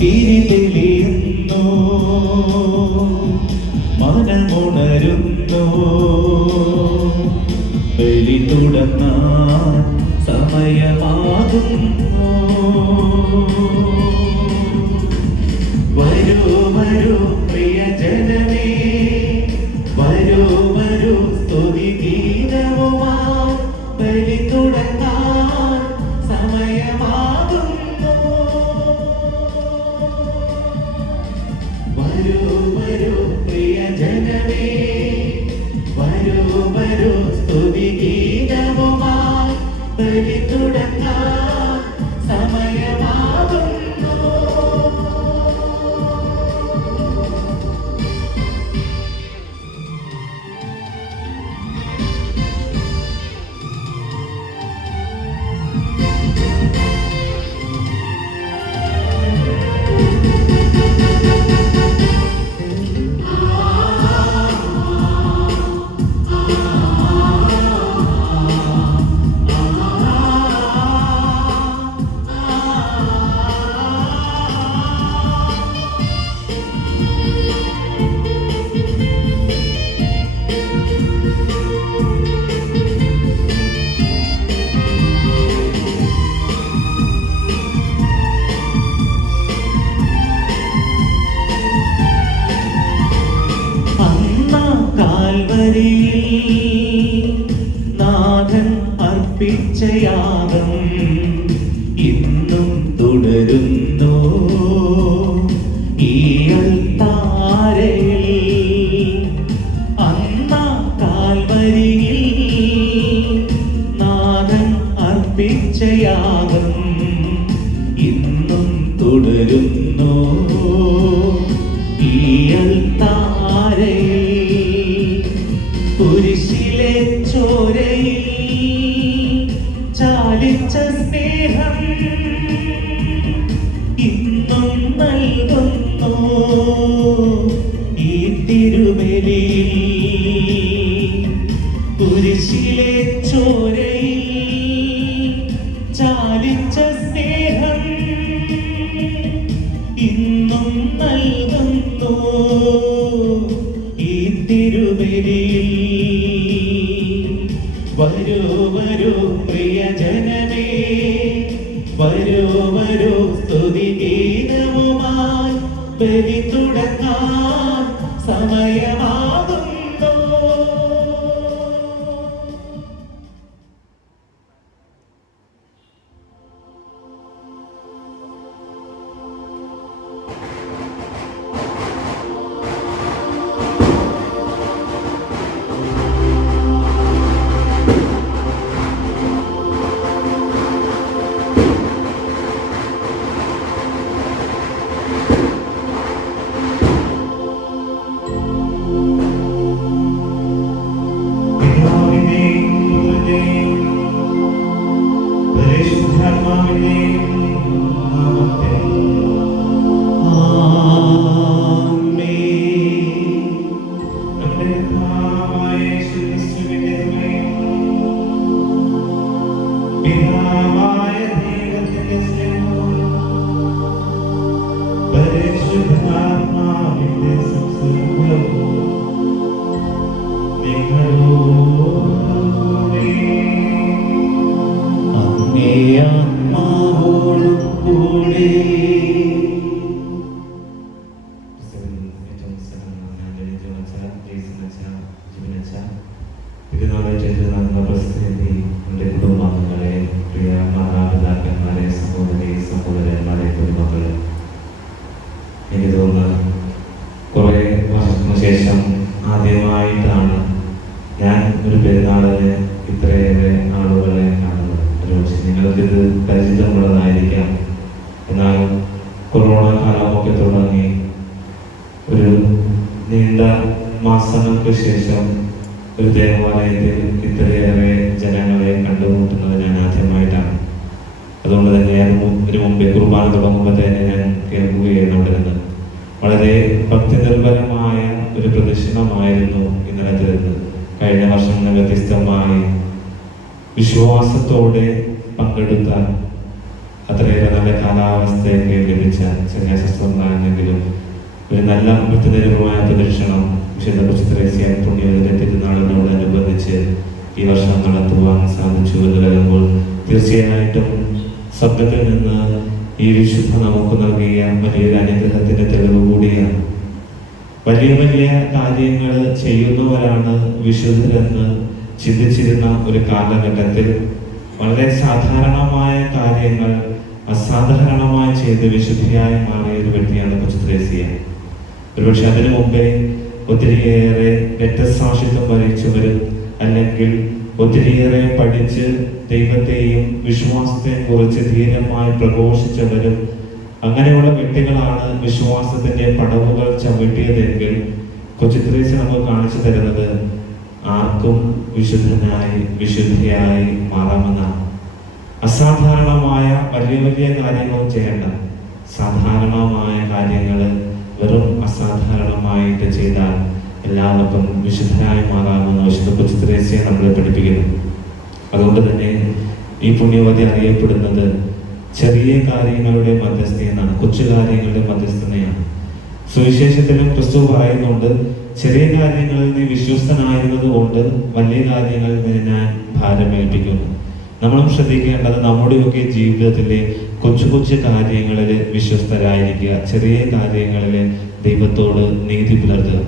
തിരിതെളിയുന്നു, മനമുണരുന്നു, ബലി തുടങ്ങാൻ സമയമാകുന്നു. വരൂ വരൂ പ്രിയജനമേ, വരൂ വരൂ സ്തുതിഗീതവുമായി, ബലി തുടങ്ങാൻ സമയമാകുന്നു. വരൂ വരൂ പ്രിയജനമേ, വരൂ വരൂ സ്തുതിഗീതവുമായി, ബലി തുടങ്ങാൻ സമയമാകുന്നു. നാഥൻ അർപ്പിച്ച യാഗം ഇന്നും തുടരുന്നു. ഈ അൾത്താരയിൽ അന്നാ കാൽവരിയിൽ നാഥൻ അർപ്പിച്ച യാഗം ഇന്നും തുടരുന്നു. ഈ അൾത്താരയിൽ കുരിശിലെ ചോരയിൽ ചാലിച്ച സ്നേഹം ഇന്നും നൽകുന്നു. ഈ തിരുബലിയിൽ കുരിശിലെ ചോരയിൽ ചാലിച്ച സ്നേഹം ഇന്നും നൽകുന്നു. ഈ തിരുബലിയിൽ വരൂ വരൂ പ്രിയജനമേ, വരൂ വരൂ സ്തുതിഗീതവുമായി, ബലി തുടങ്ങാൻ സമയമാകുന്നു. എനിക്ക് തോന്നുന്നു കുറേ വർഷത്തിന് ശേഷം ആദ്യമായിട്ടാണ് ഞാൻ ഒരു പെരുന്നാളിന് ഇത്രയേറെ ആളുകളെ കാണുന്നത്. ഒരുപക്ഷെ നിങ്ങൾക്കിത് പരിചിതമുള്ളതായിരിക്കാം. എന്നാൽ കൊറോണ കാലമൊക്കെ തുടങ്ങി ഒരു നീണ്ട മാസങ്ങൾക്ക് ശേഷം ഒരു ദേവാലയത്തിൽ ഇത്രയേറെ ജനങ്ങളെ കണ്ടുമുട്ടുന്നത് ഞാൻ ആദ്യമായിട്ടാണ്. അതുകൊണ്ട് തന്നെ ഇതിനു മുമ്പേ കുർബാന തുടങ്ങുമ്പോൾ തന്നെ ഞാൻ കേൾക്കുകയായിരുന്നു അവിടെ നിന്ന്. വളരെ ഭക്തി നിർഭരമായ ഒരു പ്രദർശനമായിരുന്നു ഇന്നലെ തീർന്നത്. കഴിഞ്ഞ വർഷങ്ങൾ വ്യത്യസ്തമായി വിശ്വാസത്തോടെ പങ്കെടുത്ത അത്രയേറെ നല്ല കാലാവസ്ഥയൊക്കെ ലഭിച്ച സന്യാസമെങ്കിലും ഒരു നല്ല വൃത്തിനിരമായ പ്രദക്ഷിണം വിശുദ്ധ ത്രേസ്യ പുണ്യവതിയുടെ തിരുനാളിനോടനുബന്ധിച്ച് ഈ വർഷം നടത്തുവാൻ സാധിച്ചു എന്ന് കരുതുമ്പോൾ തീർച്ചയായിട്ടും സ്വർഗത്തിൽ നിന്ന് ഈ വിശുദ്ധ നമുക്ക് നൽകിയ വലിയൊരു അനുഗ്രഹത്തിന്റെ തെളിവ് കൂടിയാണ്. വലിയ വലിയ കാര്യങ്ങൾ ചെയ്യുന്നവരാണ് വിശുദ്ധരെന്ന് ചിന്തിച്ചിരുന്ന ഒരു കാലഘട്ടത്തിൽ വളരെ സാധാരണമായ കാര്യങ്ങൾ അസാധാരണമായി ചെയ്ത് വിശുദ്ധിയായി മാറിയ ഒരു വ്യക്തിയാണ് കൊച്ചു ത്രേസ്യ. ഒരുപക്ഷെ അതിനു മുമ്പേ ഒത്തിരിയേറെ രക്തസാക്ഷിത്വം വഹിച്ചവരും അല്ലെങ്കിൽ ഒത്തിരിയേറെ പഠിച്ച് ദൈവത്തെയും വിശ്വാസത്തെയും കുറിച്ച് ധീരമായി പ്രഘോഷിച്ചവരും അങ്ങനെയുള്ള വ്യക്തികളാണ് വിശ്വാസത്തിന്റെ പടവുകൾ ചവിട്ടിയതെങ്കിൽ കൊച്ചു ത്രേസ്യ നമുക്ക് കാണിച്ചു തരുന്നത് ആർക്കും വിശുദ്ധിയായി മാറാമെന്നാണ്. അസാധാരണമായ വലിയ വലിയ കാര്യങ്ങൾ ചെയ്യേണ്ട, സാധാരണമായ കാര്യങ്ങൾ വെറും അസാധാരണമായിട്ട് ചെയ്താൽ എല്ലാവർക്കും വിശുദ്ധരായി മാറാമെന്ന് വിശുദ്ധ കൊച്ചു ത്രേസ്യ നമ്മളെ പഠിപ്പിക്കുന്നു. അതുകൊണ്ട് തന്നെ ഈ പുണ്യവതി അറിയപ്പെടുന്നത് ചെറിയ കാര്യങ്ങളുടെ മധ്യസ്ഥയെന്നാണ്, കൊച്ചു കാര്യങ്ങളുടെ മധ്യസ്ഥതയാണ്. സുവിശേഷത്തിലും ക്രിസ്തു പറയുന്നുണ്ട്, ചെറിയ കാര്യങ്ങളിൽ നീ വിശ്വസ്തനായിരുന്നത് കൊണ്ട് വലിയ കാര്യങ്ങളിൽ ഞാൻ ഭാരമേൽപ്പിക്കുന്നു. നമ്മളും ശ്രദ്ധിക്കേണ്ടത് നമ്മുടെയൊക്കെ ജീവിതത്തിലെ കൊച്ചു കൊച്ചു കാര്യങ്ങളിൽ വിശ്വസ്തരായിരിക്കുക, ചെറിയ കാര്യങ്ങളിൽ ദൈവത്തോട് നീതി പുലർത്തുക.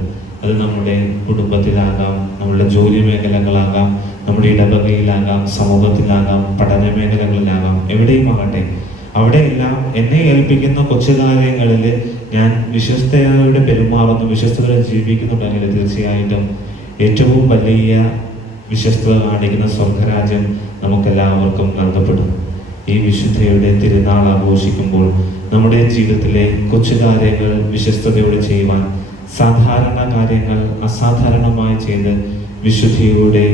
അത് നമ്മുടെ കുടുംബത്തിലാകാം, നമ്മുടെ ജോലി മേഖലകളാകാം, നമ്മുടെ ഇടവകയിലാകാം, സമൂഹത്തിലാകാം, പഠന മേഖലകളിലാകാം, എവിടെയും ആകട്ടെ, അവിടെയെല്ലാം എന്നെ ഏൽപ്പിക്കുന്ന കൊച്ചു കാര്യങ്ങളിൽ ഞാൻ വിശ്വസ്തയോടെ പെരുമാറുന്നു, വിശ്വസ്തയോടെ ജീവിക്കുന്നുണ്ടെങ്കിൽ തീർച്ചയായിട്ടും ഏറ്റവും വലിയ വിശ്വസ്തത കാണിക്കുന്ന സ്വർഗരാജ്യം നമുക്കെല്ലാവർക്കും നൽകപ്പെടും. ഈ വിശുദ്ധയുടെ തിരുനാൾ ആഘോഷിക്കുമ്പോൾ നമ്മുടെ ജീവിതത്തിലെ കൊച്ചു കാര്യങ്ങൾ വിശ്വസ്തയോടെ ചെയ്യുവാൻ, സാധാരണ കാര്യങ്ങൾ അസാധാരണമായി ചെയ്ത് വിശുദ്ധിയുടെ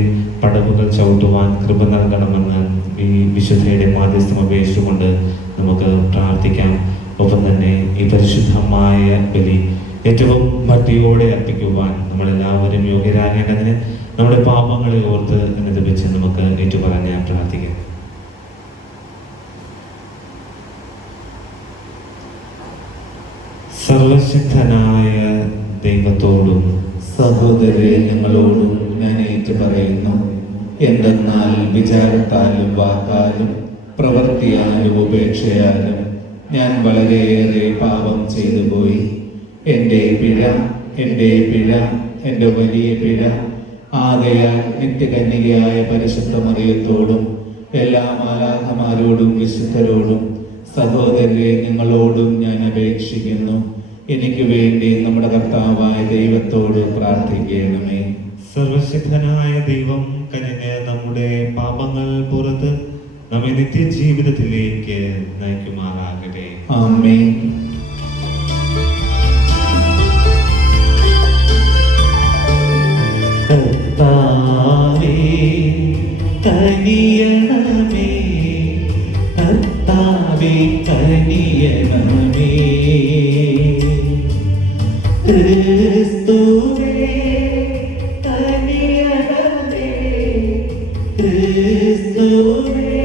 പടവുകൾ ചവിട്ടുവാൻ കൃപ നൽകണമെന്ന് ഈ വിശുദ്ധയുടെ മാധ്യസ്ഥം അപേക്ഷിച്ചുകൊണ്ട് നമുക്ക് പ്രാർത്ഥിക്കാം. ഒപ്പം തന്നെ ഈ പരിശുദ്ധമായ ബലി ഏറ്റവും ഭക്തിയോടെ അർപ്പിക്കുവാൻ നമ്മളെല്ലാവരും യോഗ്യരാകേണ്ടതിന് നമ്മുടെ പാപങ്ങളെ ഓർത്ത് അനുദപിച്ച് നമുക്ക് ഏറ്റുപറഞ്ഞ് പ്രാർത്ഥിക്കാം. സർവശക്തനായ ദൈവത്തോടും സഹോദരരെ ഞങ്ങളോടും ഞാൻ ഏറ്റുപറയുന്നു. എന്തെന്നാൽ വിചാരത്താലും വാക്കാലും പ്രവൃത്തിയാലും ഉപേക്ഷയാലും ഞാൻ വളരെയേറെ പാപം ചെയ്തു പോയി. എൻ്റെ പിഴ, എൻ്റെ വലിയ പിഴ. ആകയാൽ നിത്യകന്യകയായ പരിശുദ്ധ മറിയത്തോടും എല്ലാ മാലാഖമാരോടും വിശുദ്ധരോടും സഹോദരരെ നിങ്ങളോടും ഞാൻ അപേക്ഷിക്കുന്നു, എനിക്ക് വേണ്ടി നമ്മുടെ കർത്താവായ ദൈവത്തോട് പ്രാർത്ഥിക്കണമേ. സർവശക്തനായ ദൈവം കനിഞ്ഞ് നമ്മുടെ പാപങ്ങൾ പുറത്ത് നമ്മെ നിത്യജീവിതത്തിലേക്ക് നയിക്കുമാറാകട്ടെ. ആമേൻ. കർത്താവേ കനിയണമേ, കർത്താവേ കനിയണമേ, ക്രിസ്തുവേ കനിയണമേ, ക്രിസ്തുവേ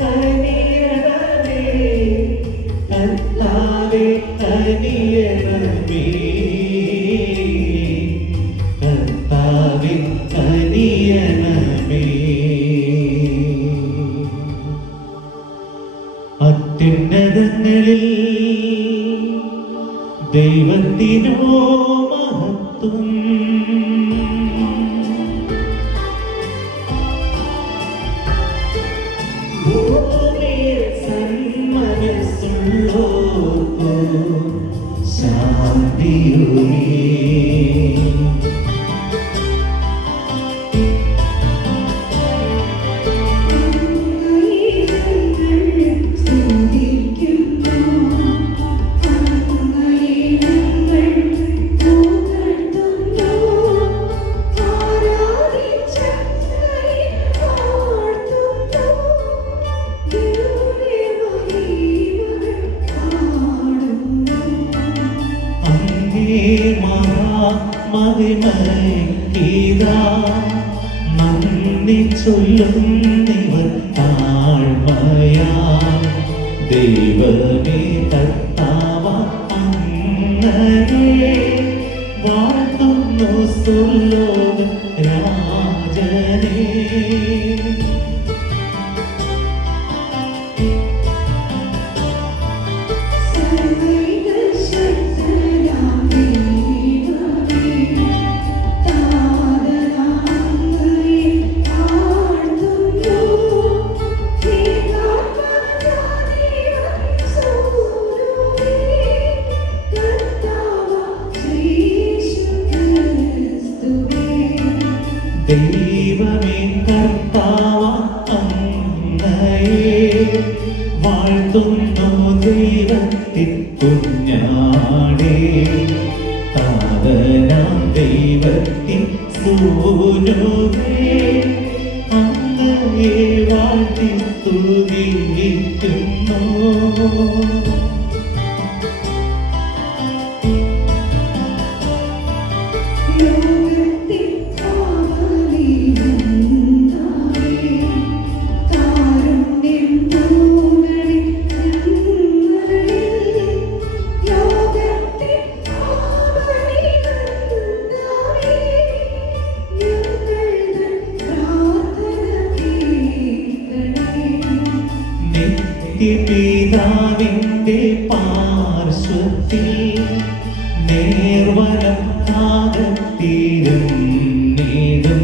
കനിയണമേ, കർത്താവേ കനിയണമേ, കർത്താവേ കനിയണമേ. അത്യുന്നതങ്ങളിൽ ദൈവത്തിനോ മഹത്വം, ഭൂമിയിൽ സന്മനസ്സുള്ളോർക്കു ശാന്തിയുമേ. നന്ദി ചൊല്ലുന്നിവർ താഴ്മയാ, ദൈവമേ കർത്താവ അങ്ങയെ വാഴ്ത്തുന്നു സുർലോക രാജനേ. ദൈവമേ കർത്താവ അങ്ങയെ വാഴ്ത്തുന്നു ദൈവത്തിൻ കുഞ്ഞാടേ. താതനാം ദൈവത്തിൻ സൂനുവേ അങ്ങയെ വാഴ്ത്തി സ്തുതിക്കുന്നു. നിത്യപിതാവിന്റെ പാർശ്വത്തിൽ നേർവരം കാകത്തീരും നേടും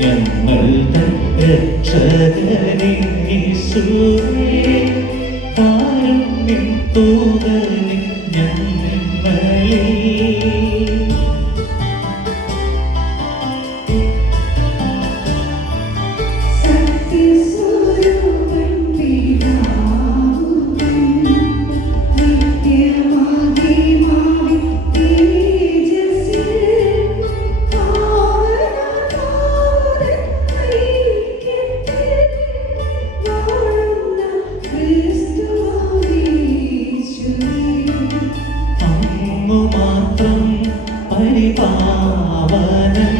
ഞങ്ങൾ തൻ രക്ഷകനെ യേശുവേ. കാരുണ്യം തൂകണേ ഞങ്ങളിൽ. മാത്രം പരിപാവനം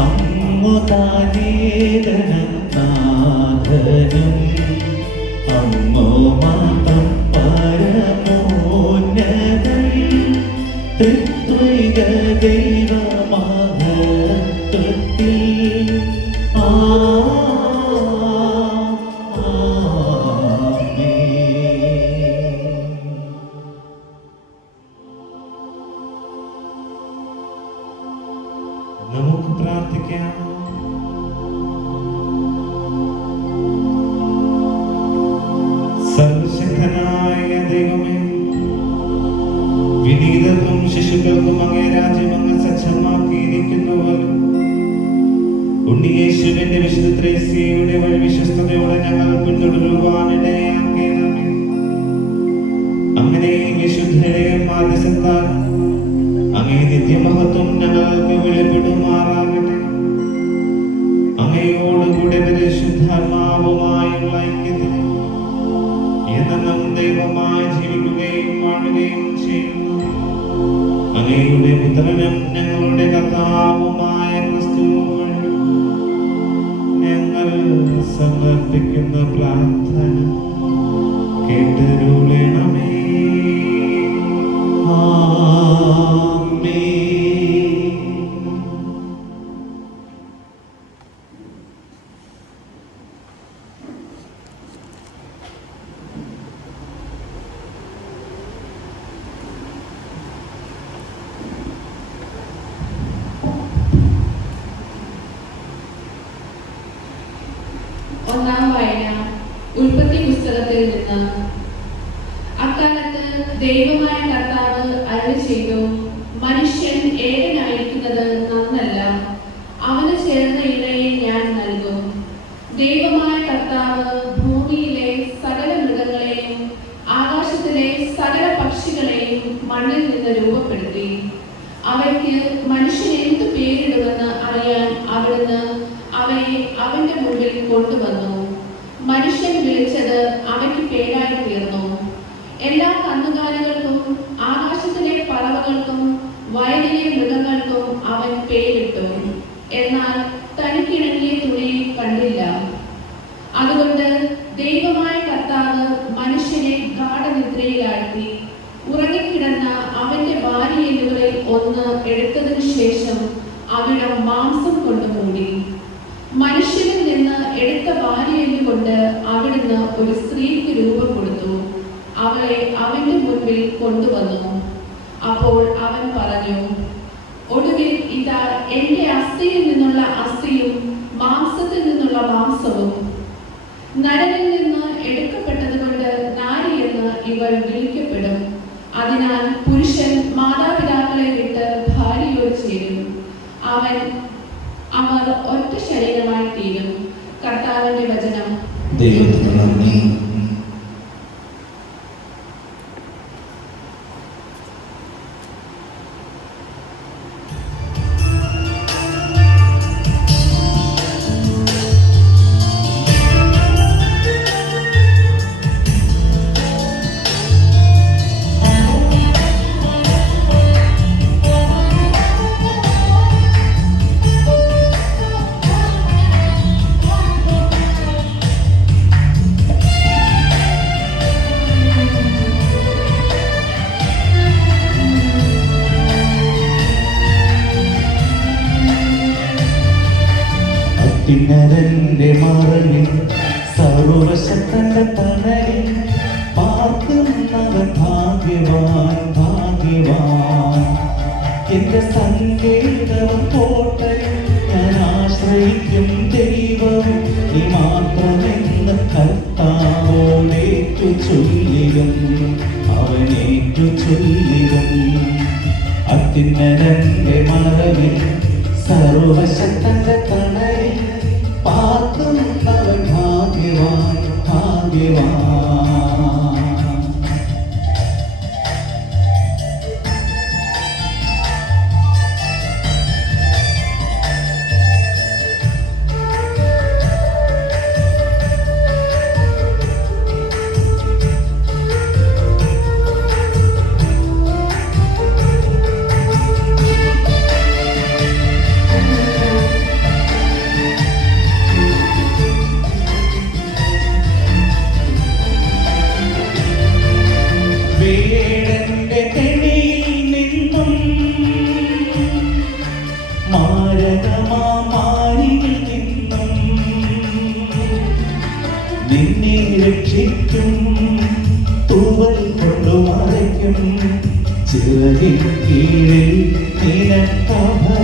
അങ്ങു താനേതനം നാഥനും അങ്ങു മാത്രം പരമോന്നതൻ ത്രിത്വൈക ദൈവമഹത്വത്തിൽ. നമുക്ക് പ്രാർത്ഥിക്കാം. സർവശക്തനായ ദൈവമേ, വിനീതർക്കും ശിശുക്കൾക്കും അങ്ങേ രാജ്യം അങ്ങ് സജ്ജമാക്കിയിരിക്കുന്നുവല്ലോ. ഉണ്ണിയേശുവിന്റെ വിശുദ്ധ ത്രേസ്യയുടെ വഴി വിശ്വസ്തയോടെ ഞങ്ങൾ പിന്തുടരുവാനിടയാക്കണമേ. അങ്ങനെ വിശുദ്ധരെ മാധ്യസ്ഥത്താൽ അങ്ങേ നിത്യമഹത്വം ഞങ്ങൾക്ക് വെളിപ്പെടുമാറാകട്ടെ. അങ്ങയോടുകൂടെ പരിശുദ്ധാത്മാവുമായുള്ള ഐക്യത്തിൽ എന്നും ദൈവമായി ജീവിക്കുകയും വാഴുകയും ചെയ്യുന്നു. അങ്ങയുടെ പുത്രനും ഞങ്ങളുടെ കർത്താവുമായ ക്രിസ്തു വഴി ഞങ്ങൾ സമർപ്പിക്കുന്ന പ്രാർത്ഥന കേട്ടരുളണമേ. ഒന്നാം വായന ഉൽപ്പത്തി പുസ്തകത്തിൽ നിന്ന്. അക്കാലത്ത് ദൈവമായ കർത്താവ് അരുളി ചെയ്തു, മനുഷ്യൻ ഏകനായിരിക്കുന്നത് നന്നല്ല, അവന് ചേർന്ന ഇണയെ ഞാൻ നൽകും. ദൈവമായ കർത്താവ് ഭൂമിയിലെ സകല മൃഗങ്ങളെയും ആകാശത്തിലെ സകല പക്ഷികളെയും മണ്ണിൽ നിന്ന് രൂപപ്പെടുത്തി. അവയ്ക്ക് മനുഷ്യൻ എന്തു പേരിടുമെന്ന് അറിയാൻ അവിടുന്ന് അവയെ അവന്റെ മുമ്പിൽ കൊണ്ടുവന്നു. മനുഷ്യൻ വിളിച്ചത് അവയ്ക്ക് പേരായി തീർന്നു. എല്ലാ കന്നുകാലികൾക്കും ആകാശത്തിലെ പറവകൾക്കും വയലിലെ മൃഗങ്ങൾക്കും അവൻ പേരിട്ടു. എന്നാൽ തനിക്കിണങ്ങിയ തുണി കണ്ടില്ല. അതുകൊണ്ട് ദൈവമായ കർത്താവ് എണ്ണയിലാഴ്ത്തി ഉറങ്ങിക്കിടന്ന അവന്റെ വാരിയെല്ലുകളിൽ ഒന്ന് എടുത്തതിനു ശേഷം അവിടം മാംസം കൊണ്ട് മൂടി. മനുഷ്യനിൽ നിന്ന് എടുത്ത വാരിയെല്ല് കൊണ്ട് അവിടുന്ന് ഒരു സ്ത്രീക്ക് രൂപം കൊടുത്തു. അവളെ അവന്റെ മുൻപിൽ കൊണ്ടുവന്നു. അപ്പോൾ അവൻ പറഞ്ഞു, ഒടുവിൽ ഇതാ എന്റെ അസ്ഥിയിൽ നിന്നുള്ള അസ്ഥിയും മാംസത്തിൽ നിന്നുള്ള മാംസവും. നരനിൽ നിന്ന് എടുക്കപ്പെട്ടത് കൊണ്ട് നാരി എന്ന് ഇവൾ വിളിക്കപ്പെടും. അതിനാൽ പുരുഷൻ മാതാപിതാക്കളെ വിട്ട് ഭാര്യയോട് ചേരും, അവർ ഒറ്റ ശരീരമായി തീരും. കർത്താവിന്റെ വചനം. ദൈവത്തിന് നന്ദി. കിന്നരന്റെ മറവിൽ സർവശക്തന്റെ തണലിൽ പാർക്കുന്നവൻ ഭാഗ്യവാൻ ഭാഗ്യവാൻ. എന്റെ സങ്കേതവും കോട്ടയും ഞാൻ ആശ്രയിക്കും ദൈവം നീ മാത്രമെന്ന് കർത്താവോടേറ്റു ചൊല്ലിടും അവനേറ്റു ചൊല്ലിടും. അത്യുന്നതന്റെ മറവിൽ സർവശക്തന്റെ തണലിൽ പാർക്കുന്നവൻ ഭാഗ്യവാൻ ഭാഗ്യവാൻ. വേടന്റെ കെണിയിൽ നിന്നും മാരകമാരിൽ നിന്നും നിന്നെ രക്ഷിക്കും, തൂവൽ കൊണ്ടു മറയ്ക്കും, ചിറകിൻ കീഴിൽ നിനക്കഭയമേകും.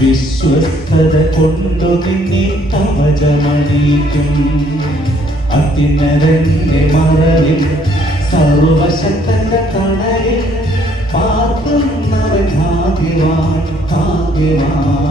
വിശ്വസ്തത കൊണ്ടു നിന്നെ കവചമണിയിക്കും. അത്യുന്നതന്റെ മറവിൽ സർവശക്തന്റെ തണലിൽ പാർക്കുന്നവൻ ഭാഗ്യവാൻ ഭാഗ്യവാൻ.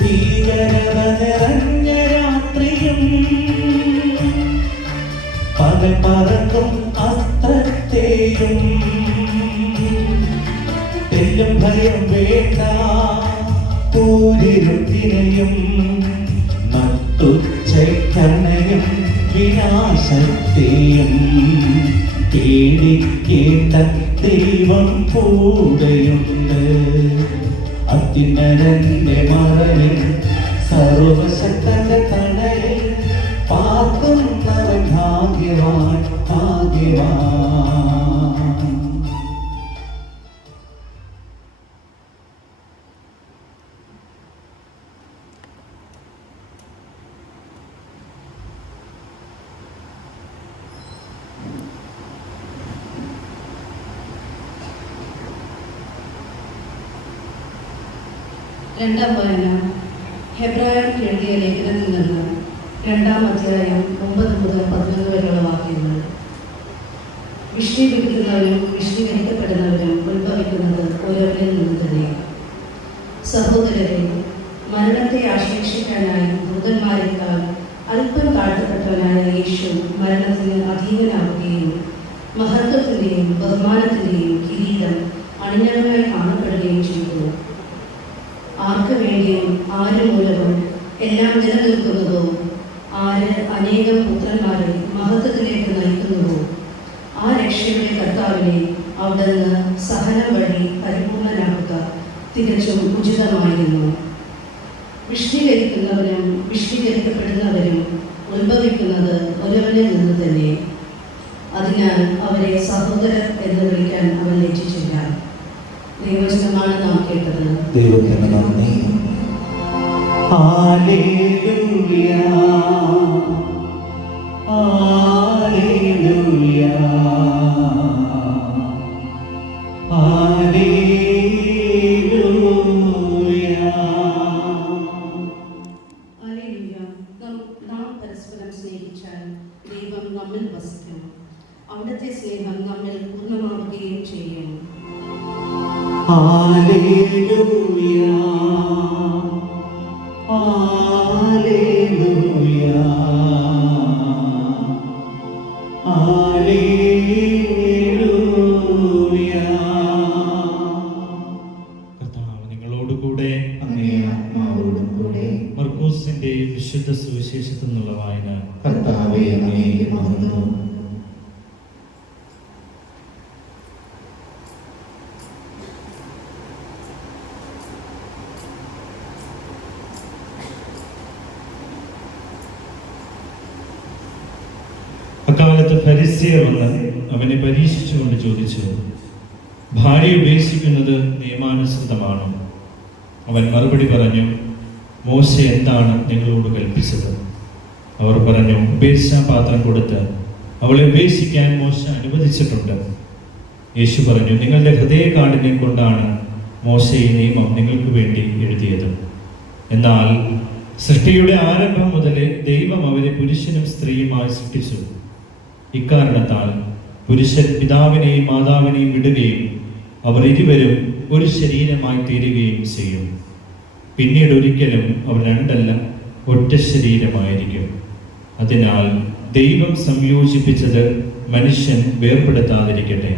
ഭീകരത നിറഞ്ഞ രാത്രിയും പകൽ പറക്കും അസ്ത്രത്തെയും തെല്ലും ഭയം വേണ്ട കൂരിരുട്ടിനെയും നട്ടുച്ചയ്ക്കണയും വിനാശത്തെയും പേടിക്കേണ്ട ദൈവം കൂടെയുണ്ട്. അത്യുന്നതന്റെ മറവിൽ സർവശക്തന്റെ തണലിൽ പാർക്കുന്നവൻ ഭാഗ്യവാൻ ഭാഗ്യവാൻ. രണ്ടാം വായന ഹെബ്രായർക്ക് എഴുതിയ ലേഖനത്തിൽ നിന്ന് 2-ാം അധ്യായം 9 മുതൽ 11 വരെയുള്ള വാക്യങ്ങൾ. വിശദീകരിക്കുന്നവരും വിശദീകരിക്കപ്പെടുന്നവരും ഉത്ഭവിക്കുന്നത് ഓരോരിൽ നിന്ന് തന്നെയാണ്. സഹോദരരെ, മരണത്തെ ആശ്ലേഷിക്കാനായി ദൂതന്മാരെക്കാൾ അല്പം താഴ്ത്തപ്പെട്ടവനായ യേശു മരണത്തിന് അധീനനാവുകയും മഹത്വത്തിൻ്റെയും ബഹുമാനത്തിൻ്റെയും കിരീടം അണിഞ്ഞവനായി കാണപ്പെടുകയും ചെയ്തു. ആർക്ക് വേണ്ടിയും ആര് മൂലവും എല്ലാം നിലനിൽക്കുന്നതോ, ആര് അനേകം പുത്രന്മാരെ മഹത്വത്തിലേക്ക് നയിക്കുന്നുവോ, ആ രക്ഷയുടെ കർത്താവിനെ അവിടുന്ന് സഹനം വഴി പരിപൂർണനാക്കുക തികച്ചും ഉചിതമായിരുന്നു. വിശദീകരിക്കുന്നവരും വിശദീകരിക്കപ്പെടുന്നവരും ഉത്ഭവിക്കുന്നത് ഒരുവനിൽ നിന്ന് തന്നെ. അതിനാൽ അവരെ സഹോദരർ എന്ന് വിളിക്കാൻ അവൻ ലജ്ജിച്ചില്ല. ദൈവവചനമാണ് നാം കേട്ടത്. ദൈവത്തിന് നന്ദി. Hallelujah, hallelujah, hallelujah. ഹല്ലേലൂയ. നാം പരസ്പരം സ്നേഹിച്ചാൽ ദൈവം നമ്മിൽ വസിക്കും. അവിടുത്തെ സ്നേഹം നമ്മിൽ പൂർണ്ണമാവുകയും ചെയ്യും. Hallelujah, hallelujah, hallelujah. കർത്താവ് നിങ്ങളോടുകൂടെ. അങ്ങേ ആത്മാവോടും കൂടെ. മർക്കോസിന്റെ വിശുദ്ധ സുവിശേഷത്തിൽ നിന്നുള്ള വായന. കർത്താവേ, അങ്ങേക്ക് മഹത്വം. അക്കാലത്ത് ഫരിസ്യർ വന്ന് അവനെ പരീക്ഷിച്ചുകൊണ്ട് ചോദിച്ചു, ഭാര്യ ഉപേക്ഷിക്കുന്നത് നിയമാനുസൃതമാണോ? അവൻ മറുപടി പറഞ്ഞു, മോശ എന്താണ് നിങ്ങളോട് കൽപ്പിച്ചത്? അവർ പറഞ്ഞു, ഉപേക്ഷാപാത്രം കൊടുത്ത് അവളെ ഉപേക്ഷിക്കാൻ മോശ അനുവദിച്ചിട്ടുണ്ട്. യേശു പറഞ്ഞു, നിങ്ങളുടെ ഹൃദയകാഠിന്യം കൊണ്ടാണ് മോശ ഈ നിയമം നിങ്ങൾക്ക് വേണ്ടി എഴുതിയത്. എന്നാൽ സൃഷ്ടിയുടെ ആരംഭം മുതലേ ദൈവം അവരെ പുരുഷനും സ്ത്രീയുമായി സൃഷ്ടിച്ചു. ഇക്കാരണത്താൽ പുരുഷൻ പിതാവിനെയും മാതാവിനെയും വിടുകയും അവർ ഇരുവരും ഒരു ശരീരമായി തീരുകയും ചെയ്യും. പിന്നീട് ഒരിക്കലും അവർ രണ്ടല്ല, ഒറ്റ ശരീരമായിരിക്കും. അതിനാൽ ദൈവം സംയോജിപ്പിച്ചത് മനുഷ്യൻ വേർപെടുത്താതിരിക്കട്ടെ.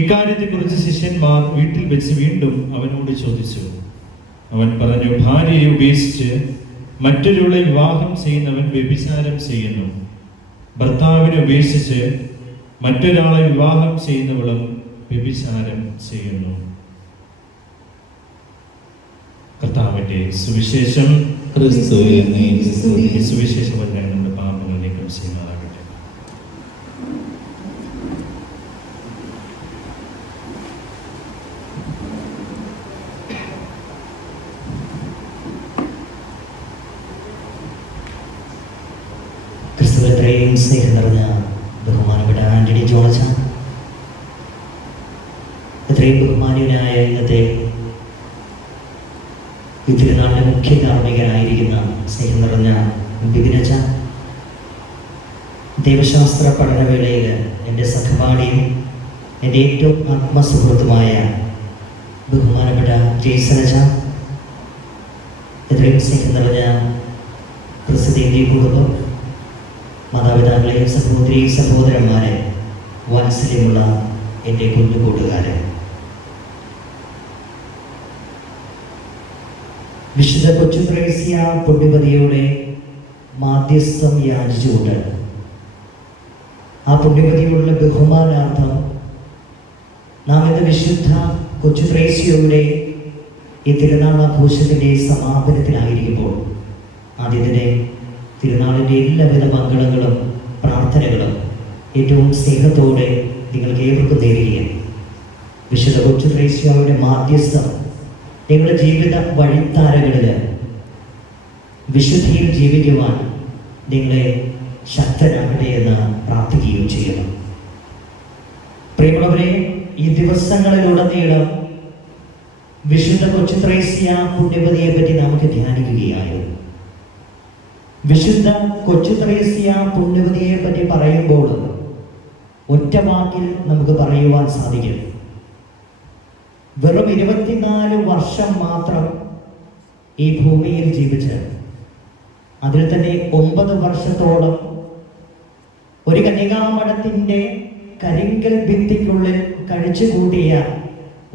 ഇക്കാര്യത്തെക്കുറിച്ച് ശിഷ്യന്മാർ വീട്ടിൽ വെച്ച് വീണ്ടും അവനോട് ചോദിച്ചു. അവൻ പറഞ്ഞു, ഭാര്യയെ ഉപേക്ഷിച്ച് മറ്റൊരാളെ വിവാഹം ചെയ്യുന്നവൻ വ്യഭിചാരം ചെയ്യുന്നു. ഭർത്താവിനെ ഉപേക്ഷിച്ച് മറ്റൊരാളെ വിവാഹം ചെയ്യുന്നവളും വ്യഭിചാരം ചെയ്യുന്നു. കർത്താവിന്റെ സുവിശേഷം. ക്രിസ്തുവേ, അങ്ങേക്ക് സ്തുതി. ഈ സുവിശേഷ വചനം നമ്മുടെ പാപങ്ങളിലേക്ക് ചെയ്യുന്നതാകട്ടെ. ക്രിസ്തുവിത്രയും സ്നേഹം നിറഞ്ഞ ബഹുമാനപ്പെട്ട ആന്റണി ജോർജ്, എത്രയും ബഹുമാനീയനായ ഇന്നത്തെ ഈ തിരുനാളിന്റെ മുഖ്യ കാർമ്മികനായിരിക്കുന്ന സ്നേഹം നിറഞ്ഞ ബിബിനച്ച, ദൈവശാസ്ത്ര പഠനവേളയിൽ എൻ്റെ സഹപാഠിയും എൻ്റെ ഏറ്റവും ആത്മസുഹൃത്തുമായ ബഹുമാനപ്പെട്ട ജയ്സനച്ച, എത്രയും സ്നേഹം നിറഞ്ഞ പ്രസിദ്ധി കുടുംബം, മാതാപിതാക്കളെയും സഹോദരി സഹോദരന്മാരെ, വാത്സല്യമുള്ള എൻ്റെ കുഞ്ഞുകൂട്ടുകാരെ, വിശുദ്ധ കൊച്ചു ത്രേസ്യ പുണ്യവതിയുടെ മാധ്യസ്ഥം യാചിച്ചുകൊണ്ട് ആ പുണ്യവതിയുള്ള ബഹുമാനാർത്ഥം നാം ഇന്ന് വിശുദ്ധ കൊച്ചു ത്രേസ്യയുടെ ഈ തിരുനാൾ ആഘോഷത്തിൻ്റെ സമാപനത്തിലായിരിക്കുമ്പോൾ ആദ്യത്തിനെ തിരുനാളിൻ്റെ എല്ലാവിധ മംഗളങ്ങളും പ്രാർത്ഥനകളും ഏറ്റവും സ്നേഹത്തോടെ നിങ്ങൾക്ക് ഏവർക്കും നേരുകയും വിശുദ്ധ കൊച്ചു ത്രേസ്യയുടെ മാധ്യസ്ഥം നിങ്ങളുടെ ജീവിത വഴിത്താരകളിൽ വിശുദ്ധിയിൽ ജീവിക്കുവാൻ നിങ്ങളെ ശക്തരാകട്ടെ എന്ന് പ്രാർത്ഥിക്കുകയും ചെയ്യുന്നു. പ്രിയമുള്ളവരെ, ഈ ദിവസങ്ങളിലുടനീളം വിശുദ്ധ കൊച്ചു ത്രേസ്യ പുണ്യവതിയെ പറ്റി നമുക്ക് ധ്യാനിക്കുകയായിരുന്നു. വിശുദ്ധ കൊച്ചു ത്രേസ്യ പുണ്യവതിയെ പറ്റി പറയുമ്പോൾ ഒറ്റ വാക്കിൽ നമുക്ക് പറയുവാൻ സാധിക്കും, വെറും 24 വർഷം മാത്രം ഈ ഭൂമിയിൽ ജീവിച്ച് അതിൽ തന്നെ 9 വർഷത്തോളം ഒരു കന്യകാമഠത്തിൻ്റെ കരിങ്കൽ ഭിത്തിക്കുള്ളിൽ കഴിച്ചുകൂട്ടിയ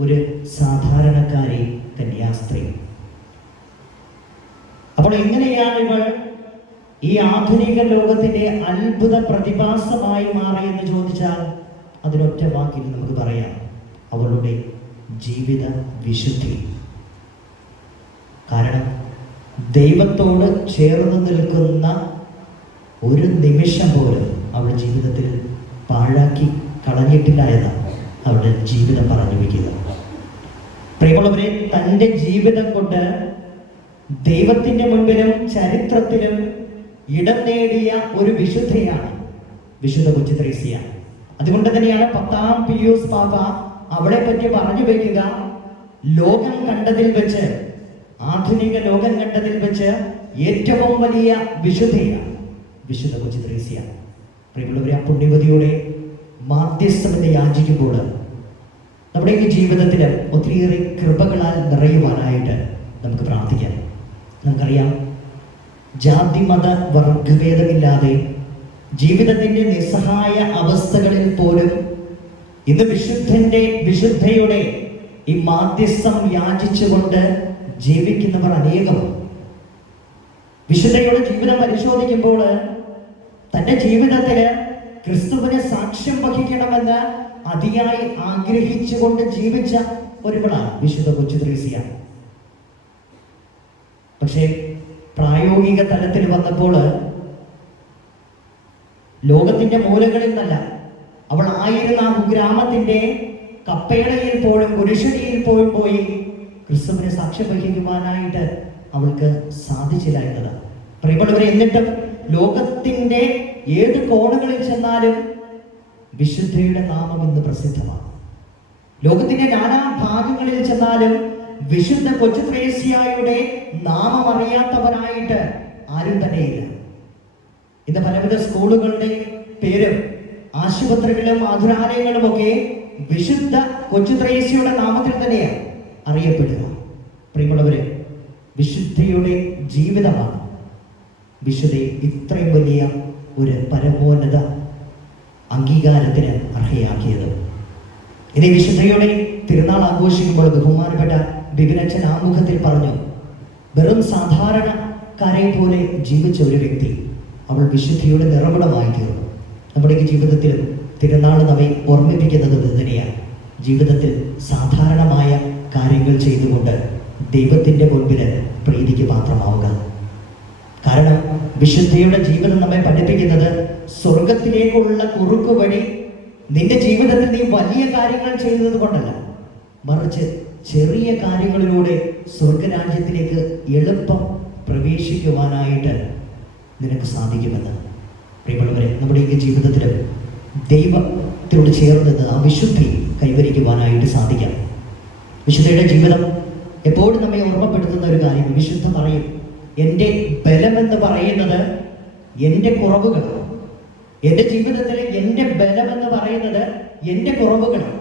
ഒരു സാധാരണക്കാരി കന്യാസ്ത്രീ. അപ്പോൾ എങ്ങനെയാണ് ഇവൾ ഈ ആധുനിക ലോകത്തിന്റെ അത്ഭുത പ്രതിഭാസമായി മാറിയെന്ന് ചോദിച്ചാൽ അതിനൊറ്റ വാക്കിൽ നമുക്ക് പറയാം, അവളുടെ ജീവിത വിശുദ്ധി. കാരണം ദൈവത്തോട് ചേർന്ന് നിൽക്കുന്ന ഒരു നിമിഷം പോലും അവളുടെ ജീവിതത്തിൽ പാഴാക്കി കളഞ്ഞിട്ടില്ല എന്നാണ് അവളുടെ ജീവിതം പറഞ്ഞു വയ്ക്കുക. പ്രിയമുള്ളവരെ, തൻ്റെ ജീവിതം കൊണ്ട് ദൈവത്തിൻ്റെ മുൻപിലും ചരിത്രത്തിലും ഇടം നേടിയ ഒരു വിശുദ്ധയാണ് വിശുദ്ധ കൊച്ചു ത്രേസ്യ. അതുകൊണ്ട് തന്നെയാണ് 10-ാം പിയൂസ് പാപ്പ അവളെ പറ്റി പറഞ്ഞു വയ്ക്കുക, ലോകം കണ്ടതിൽ വെച്ച്, ആധുനിക ലോകം കണ്ടതിൽ വെച്ച് ഏറ്റവും വലിയ വിശുദ്ധയാണ് വിശുദ്ധ കൊച്ചു ത്രേസ്യ. പ്രിയമുള്ളവരെ, ആ പുണ്യവതിയുടെ മാധ്യസ്ഥമെന്ന് യാചിക്കുമ്പോൾ നമ്മുടെ ഈ ജീവിതത്തിൽ ഒത്തിരിയേറെ കൃപകളാൽ നിറയുവാനായിട്ട് നമുക്ക് പ്രാർത്ഥിക്കാം. നമുക്കറിയാം, ജാതി മത വർഗഭേദമില്ലാതെ ജീവിതത്തിൻ്റെ നിസ്സഹായ അവസ്ഥകളിൽ പോലും ഇന്ന് വിശുദ്ധയുടെ ഈ മാധ്യസ്ഥം യാചിച്ചുകൊണ്ട് ജീവിക്കുന്നവർ അനേകമാണ്. വിശുദ്ധയുടെ ജീവിതം പരിശോധിക്കുമ്പോൾ തൻ്റെ ജീവിതത്തിൽ ക്രിസ്തുവിനെ സാക്ഷ്യം വഹിക്കണമെന്ന് അതിയായി ആഗ്രഹിച്ചുകൊണ്ട് ജീവിച്ച ഒരുവളാണ് വിശുദ്ധ കൊച്ചു ത്രേസ്യ. പക്ഷേ പ്രായോഗിക തലത്തിൽ വന്നപ്പോൾ ലോകത്തിന്റെ മൂലകളിൽ നിന്നല്ല, അവൾ ആയിരുന്ന ആ ഗ്രാമത്തിന്റെ കപ്പേളയിൽ പോലും കുരിശടിയിൽ പോലും പോയി ക്രിസ്തുവിനെ സാക്ഷ്യം വഹിക്കുവാനായിട്ട് അവൾക്ക് സാധിച്ചില്ല എന്നതാണ്. പ്രിയപ്പെട്ടവരെ, എന്നിട്ടും ലോകത്തിന്റെ ഏത് കോണുകളിൽ ചെന്നാലും വിശുദ്ധയുടെ നാമം ഇന്ന് പ്രസിദ്ധമാണ്. ലോകത്തിന്റെ നാനാ ഭാഗങ്ങളിൽ ചെന്നാലും വിശുദ്ധ കൊച്ചു ത്രേസ്യയുടെ നാമം അറിയാത്തവരായിട്ട് ആരും തന്നെയില്ല. ഇന്ന് പലവിധ സ്കൂളുകളുടെ പേരും ആശുപത്രികളും ആതുരാലയങ്ങളും ഒക്കെ വിശുദ്ധ കൊച്ചു ത്രേസ്യയുടെ നാമത്തിൽ തന്നെയാണ് അറിയപ്പെടുക. പ്രിയമുള്ളവരെ, വിശുദ്ധയുടെ ജീവിതമാണ് വിശുദ്ധയെ ഇത്രയും വലിയ ഒരു പരമോന്നത അംഗീകാരത്തിന് അർഹയാക്കിയത്. ഇനി വിശുദ്ധയുടെ തിരുനാൾ ആഘോഷിക്കുമ്പോൾ ബഹുമാനപ്പെട്ട ബിബിനച്ചൻ ആമുഖത്തിൽ പറഞ്ഞു, വെറും സാധാരണക്കാരെ പോലെ ജീവിച്ച ഒരു വ്യക്തി അവൾ വിശുദ്ധിയുടെ നിറകുടമായി തീർന്നു. നമ്മുടെ ജീവിതത്തിൽ തിരുനാൾ നമ്മെ ഓർമ്മിപ്പിക്കുന്നത് തന്നെയാണ്. ജീവിതത്തിൽ സാധാരണമായ കാര്യങ്ങൾ ചെയ്തുകൊണ്ട് ദൈവത്തിൻ്റെ മുൻപിൽ പ്രീതിക്ക് പാത്രമാവുക. കാരണം വിശുദ്ധിയുടെ ജീവിതം നമ്മെ പഠിപ്പിക്കുന്നത് സ്വർഗത്തിലേക്കുള്ള കുറുക്കു വഴി നിന്റെ ജീവിതത്തിൽ നീ വലിയ കാര്യങ്ങൾ ചെയ്യുന്നത് കൊണ്ടല്ല, മറിച്ച് ചെറിയ കാര്യങ്ങളിലൂടെ സ്വർഗരാജ്യത്തിലേക്ക് എളുപ്പം പ്രവേശിക്കുവാനായിട്ട് നിനക്ക് സാധിക്കുമെന്ന്. പ്രിയമുള്ളവരെ, നമ്മുടെ ഈ ജീവിതത്തിൽ ദൈവത്തിനോട് ചേർന്ന് ആ വിശുദ്ധി കൈവരിക്കുവാനായിട്ട് സാധിക്കാം. വിശുദ്ധയുടെ ജീവിതം എപ്പോഴും നമ്മെ ഓർമ്മപ്പെടുത്തുന്ന ഒരു കാര്യം, വിശുദ്ധ പറയും, എൻ്റെ ബലമെന്ന് പറയുന്നത് എൻ്റെ കുറവുകളാണ്. എൻ്റെ ജീവിതത്തിൽ എൻ്റെ ബലമെന്ന് പറയുന്നത് എൻ്റെ കുറവുകളാണ്.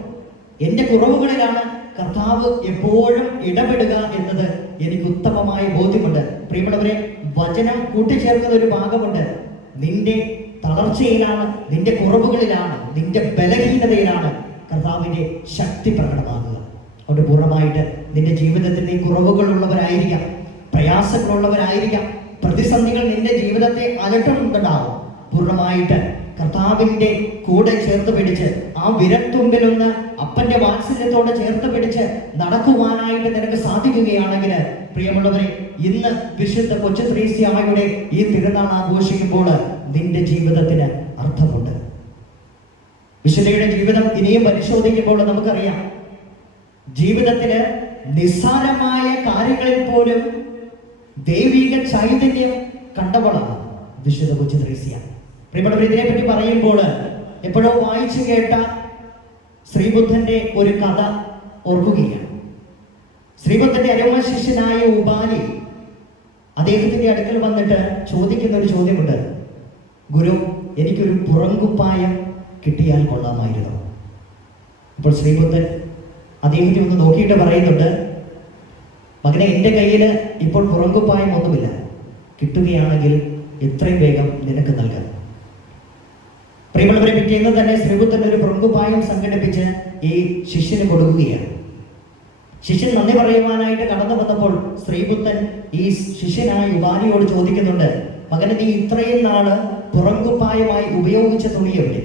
എൻ്റെ കുറവുകളിലാണ് കർത്താവ് എപ്പോഴും ഇടപെടുക എന്നത് എനിക്ക് ഉത്തമമായ ബോധ്യമുണ്ട്. പ്രിയമുള്ളവരെ, വചനം കൂട്ടിച്ചേർക്കുന്ന ഒരു ഭാഗമുണ്ട്. നിന്റെ തളർച്ചയിലാണ്, നിന്റെ കുറവുകളിലാണ്, നിന്റെ ബലഹീനതയിലാണ് കർത്താവിൻ്റെ ശക്തി പ്രകടമാകുക. അതുകൊണ്ട് പൂർണ്ണമായിട്ട് നിന്റെ ജീവിതത്തിൽ നീ കുറവുകളുള്ളവരായിരിക്കാം, പ്രയാസങ്ങളുള്ളവരായിരിക്കാം, പ്രതിസന്ധികൾ നിന്റെ ജീവിതത്തെ അലട്ടുന്നുണ്ടാവും. പൂർണ്ണമായിട്ട് കർത്താവിൻ്റെ കൂടെ ചേർത്ത് പിടിച്ച് ആ വിരൽത്തുമ്പിലൊന്ന് അപ്പന്റെ വാത്സല്യത്തോടെ ചേർത്ത് പിടിച്ച് നടക്കുവാനായിട്ട് നിനക്ക് സാധിക്കുകയാണെങ്കിൽ, പ്രിയമുള്ളവരെ, ഇന്ന് വിശുദ്ധ കൊച്ചു ത്രേസ്യയുടെ ഈ തിരുനാൾ ആഘോഷിക്കുമ്പോൾ നിന്റെ ജീവിതത്തിന് അർത്ഥമുണ്ട്. വിശുദ്ധയുടെ ജീവിതം ഇനിയും പരിശോധിക്കുമ്പോൾ നമുക്കറിയാം, ജീവിതത്തില് നിസ്സാരമായ കാര്യങ്ങളിൽ പോലും ദൈവിക ചൈതന്യം കണ്ടവളാണ് വിശുദ്ധ കൊച്ചു ത്രേസ്യ. പ്രിയപ്പെട്ടവർ, ഇതിനെപ്പറ്റി പറയുമ്പോൾ എപ്പോഴോ വായിച്ചു കേട്ട ശ്രീബുദ്ധന്റെ ഒരു കഥ ഓർക്കുകയാണ്. ശ്രീബുദ്ധന്റെ അരമ ശിഷ്യനായ ഉപാലി അദ്ദേഹത്തിന്റെ അടുക്കൽ വന്നിട്ട് ചോദിക്കുന്ന ഒരു ചോദ്യമുണ്ട്, ഗുരു, എനിക്കൊരു പുറങ്കുപ്പായം കിട്ടിയാൽ കൊള്ളാമായിരുന്നു. അപ്പോൾ ശ്രീബുദ്ധൻ അദ്ദേഹത്തെ ഒന്ന് നോക്കിയിട്ട് പറയുന്നുണ്ട്, മകനെ, എൻ്റെ കയ്യിൽ ഇപ്പോൾ പുറങ്കുപ്പായം ഒന്നുമില്ല, കിട്ടുകയാണെങ്കിൽ എത്രയും വേഗം നിനക്ക് നൽകാം. പ്രിയമുള്ളവരെ, പിറ്റേന്ന് തന്നെ ശ്രീപുത്രൻ ഒരു പുറങ്കുപായം സംഘടിപ്പിച്ച് ഈ ശിഷ്യന് കൊടുക്കുകയാണ്. ശിഷ്യൻ നന്ദി പറയുവാനായിട്ട് കടന്നു വന്നപ്പോൾ ശ്രീപുത്രൻ ഈ ശിഷ്യനായ യുവാനിയോട് ചോദിക്കുന്നുണ്ട്, മകനെ, നീ ഇത്രയും നാള് പുറങ്കുപ്പായമായി ഉപയോഗിച്ച തുണി എവിടെ?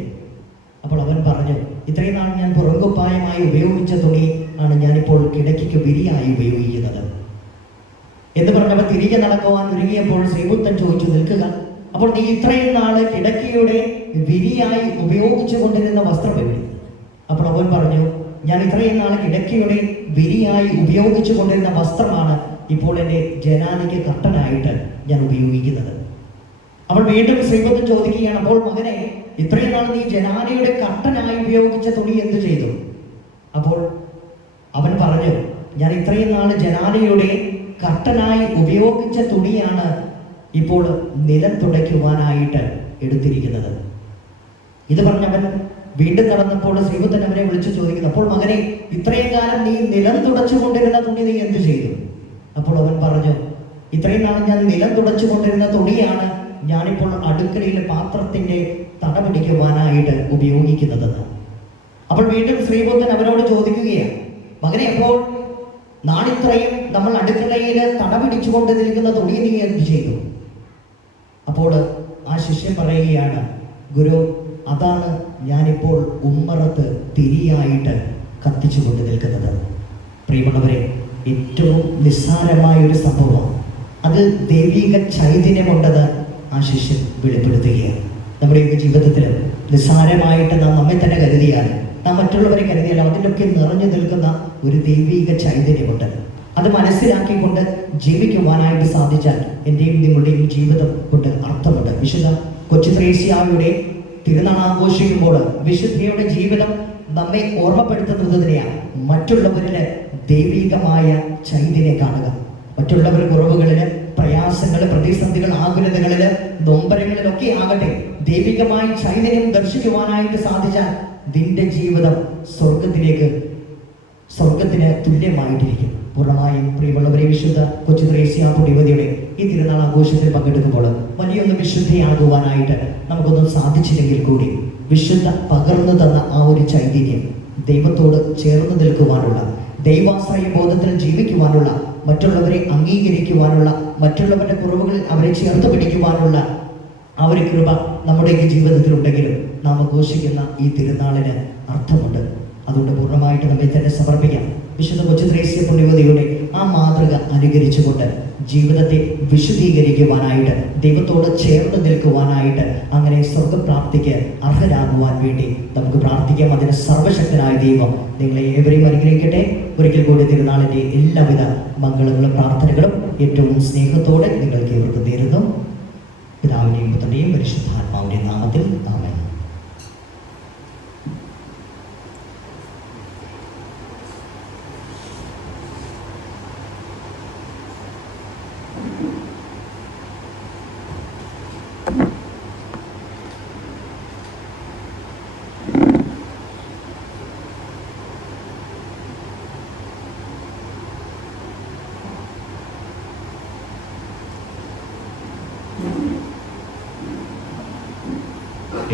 അപ്പോൾ അവൻ പറഞ്ഞു, ഇത്രയും നാൾ ഞാൻ പുറങ്കുപ്പായമായി ഉപയോഗിച്ച തുണി ആണ് ഞാനിപ്പോൾ കിടക്കയ്ക്ക് വിരിയായി ഉപയോഗിക്കുന്നത് എന്ന് പറഞ്ഞപ്പോൾ തിരികെ നടക്കുവാൻ ഒരുങ്ങിയപ്പോൾ ശ്രീപുത്രൻ ചോദിച്ചു, നിൽക്കുക. അപ്പോൾ നീ ഇത്രയും നാള് കിടക്കയുടെ വിരിയായി ഉപയോഗിച്ചു കൊണ്ടിരുന്ന വസ്ത്രം എവിടെ? അപ്പോൾ അവൻ പറഞ്ഞു, ഞാൻ ഇത്രയും നാൾ കിടക്കയുടെ വിരിയായി ഉപയോഗിച്ചു കൊണ്ടിരുന്ന വസ്ത്രമാണ് ഇപ്പോൾ എൻ്റെ ജനാനിക്ക് കർട്ടനായിട്ട് ഞാൻ ഉപയോഗിക്കുന്നത്. അപ്പോൾ വീണ്ടും ശ്രീപുത്രൻ ചോദിക്കുകയാണ്, അപ്പോൾ മകനെ, ഇത്രയും നാൾ നീ ജനാനിയുടെ കർട്ടനായി ഉപയോഗിച്ച തുണി എന്ത് ചെയ്തു? അപ്പോൾ അവൻ പറഞ്ഞു, ഞാൻ ഇത്രയും നാൾ ജനാനിയുടെ കർട്ടനായി ഉപയോഗിച്ച തുണിയാണ് ഇപ്പോൾ നിലം തുടയ്ക്കുവാനായിട്ട് എടുത്തിരിക്കുന്നത്. ഇത് പറഞ്ഞവൻ വീണ്ടും നടന്നപ്പോൾ ശ്രീപുത്രൻ അവനെ വിളിച്ചു ചോദിക്കുന്നു, അപ്പോൾ മകനെ, ഇത്രയും കാലം നീ നിലം തുടച്ചുകൊണ്ടിരുന്ന തുണി നീ എന്ത് ചെയ്തു? അപ്പോൾ അവൻ പറഞ്ഞു, ഇത്രയും നാൾ ഞാൻ നിലം തുടച്ചുകൊണ്ടിരുന്ന തുണിയാണ് ഞാനിപ്പോൾ അടുക്കളയിലെ പാത്രത്തിന്റെ തട പിടിക്കുവാനായിട്ട് ഉപയോഗിക്കുന്നതെന്ന്. അപ്പോൾ വീണ്ടും ശ്രീപുത്രൻ അവനോട് ചോദിക്കുകയാണ്, മകനെ, അപ്പോൾ നാളിത്രയും നമ്മൾ അടുക്കളയിൽ തട പിടിച്ചുകൊണ്ട് നിൽക്കുന്ന തുണി നീ എന്ത് ചെയ്തു? അപ്പോൾ ആ ശിഷ്യൻ പറയുകയാണ്, ഗുരു, അതാണ് ഞാനിപ്പോൾ ഉമ്മറത്ത് തിരിയായിട്ട് കത്തിച്ചുകൊണ്ട് നിൽക്കുന്നത്. പ്രിയമുള്ളവരെ, ഏറ്റവും നിസ്സാരമായ ഒരു സംഭവം, അത് ദൈവിക ചൈതന്യമുണ്ടെന്ന് ആ ശിഷ്യൻ വെളിപ്പെടുത്തുകയാണ്. നമ്മുടെയൊക്കെ ജീവിതത്തിൽ നിസ്സാരമായിട്ട് നാം നമ്മെ തന്നെ കരുതിയാൽ, നാം മറ്റുള്ളവരെ കരുതിയാൽ അതിലൊക്കെ നിറഞ്ഞു നിൽക്കുന്ന ഒരു ദൈവിക ചൈതന്യമുണ്ട്. അത് മനസ്സിലാക്കിക്കൊണ്ട് ജീവിക്കുവാനായിട്ട് സാധിച്ചാൽ എൻ്റെയും നിങ്ങളുടെയും ജീവിതം കൊണ്ട് അർത്ഥമുണ്ട്. വിശുദ്ധ കൊച്ചു ത്രേസ്യായുടെ തിരുനാൾ ആഘോഷിക്കുമ്പോൾ വിശുദ്ധിയുടെ ജീവിതം നമ്മെ ഓർമ്മപ്പെടുത്തുന്നതിനെയാണ് മറ്റുള്ളവരില് ദൈവികമായ ചൈതന്യം കാണുക. മറ്റുള്ളവരുടെ കുറവുകളില്, പ്രയാസങ്ങള്, പ്രതിസന്ധികൾ, ആകുലതകളില്, നൊമ്പരങ്ങളിലൊക്കെ ആകട്ടെ ദൈവികമായ ചൈതന്യം ദർശിക്കുവാനായിട്ട് സാധിച്ചാൽ നിന്റെ ജീവിതം സ്വർഗത്തിന് തുല്യമായിട്ടിരിക്കും. പൂർണ്ണമായും പ്രിയമുള്ളവരെ, വിശുദ്ധ കൊച്ചു ത്രേസ്യ പുണ്യവതിയുടെ ഈ തിരുനാൾ ആഘോഷത്തിൽ പങ്കെടുക്കുമ്പോൾ വലിയൊന്ന് വിശുദ്ധയാകുവാനായിട്ട് നമുക്കൊന്നും സാധിച്ചില്ലെങ്കിൽ കൂടി വിശുദ്ധ പകർന്നു തന്ന ആ ഒരു ചൈതന്യം ദൈവത്തോട് ചേർന്ന് നിൽക്കുവാനുള്ള, ദൈവാശ്രയ ബോധത്തിൽ ജീവിക്കുവാനുള്ള, മറ്റുള്ളവരെ അംഗീകരിക്കുവാനുള്ള, മറ്റുള്ളവരുടെ കുറവുകളിൽ അവരെ ചേർത്ത് പിടിക്കുവാനുള്ള ആ ഒരു കൃപ നമ്മുടെ ജീവിതത്തിലുണ്ടെങ്കിലും നാം ആഘോഷിക്കുന്ന ഈ തിരുനാളിന് അർത്ഥമുണ്ട്. അതുകൊണ്ട് പൂർണ്ണമായിട്ട് നമ്മെ തന്നെ സമർപ്പിക്കാം. വിശുദ്ധ കൊച്ചു ത്രേസ്യ പുണ്യവതിയുടെ ആ മാതൃക അനുകരിച്ചുകൊണ്ട് ജീവിതത്തെ വിശുദ്ധീകരിക്കുവാനായിട്ട്, ദൈവത്തോട് ചേർന്ന് നിൽക്കുവാനായിട്ട്, അങ്ങനെ സ്വർഗപ്രാപ്തിക്ക് അർഹരാകുവാൻ വേണ്ടി നമുക്ക് പ്രാർത്ഥിക്കാം. അതിന് സർവശക്തനായ ദൈവം നിങ്ങളെ ഏവരെയും അനുഗ്രഹിക്കട്ടെ. ഒരിക്കൽ കൂടി തിരുനാളിൻ്റെ എല്ലാവിധ മംഗളങ്ങളും പ്രാർത്ഥനകളും ഏറ്റവും സ്നേഹത്തോടെ നിങ്ങൾക്ക് ഏവർക്കും നേരുന്നു. പിതാവിൻ്റെയും പുത്രൻ്റെയും പരിശുദ്ധാത്മാവിൻ്റെയും നാമത്തിൽ ആമേൻ.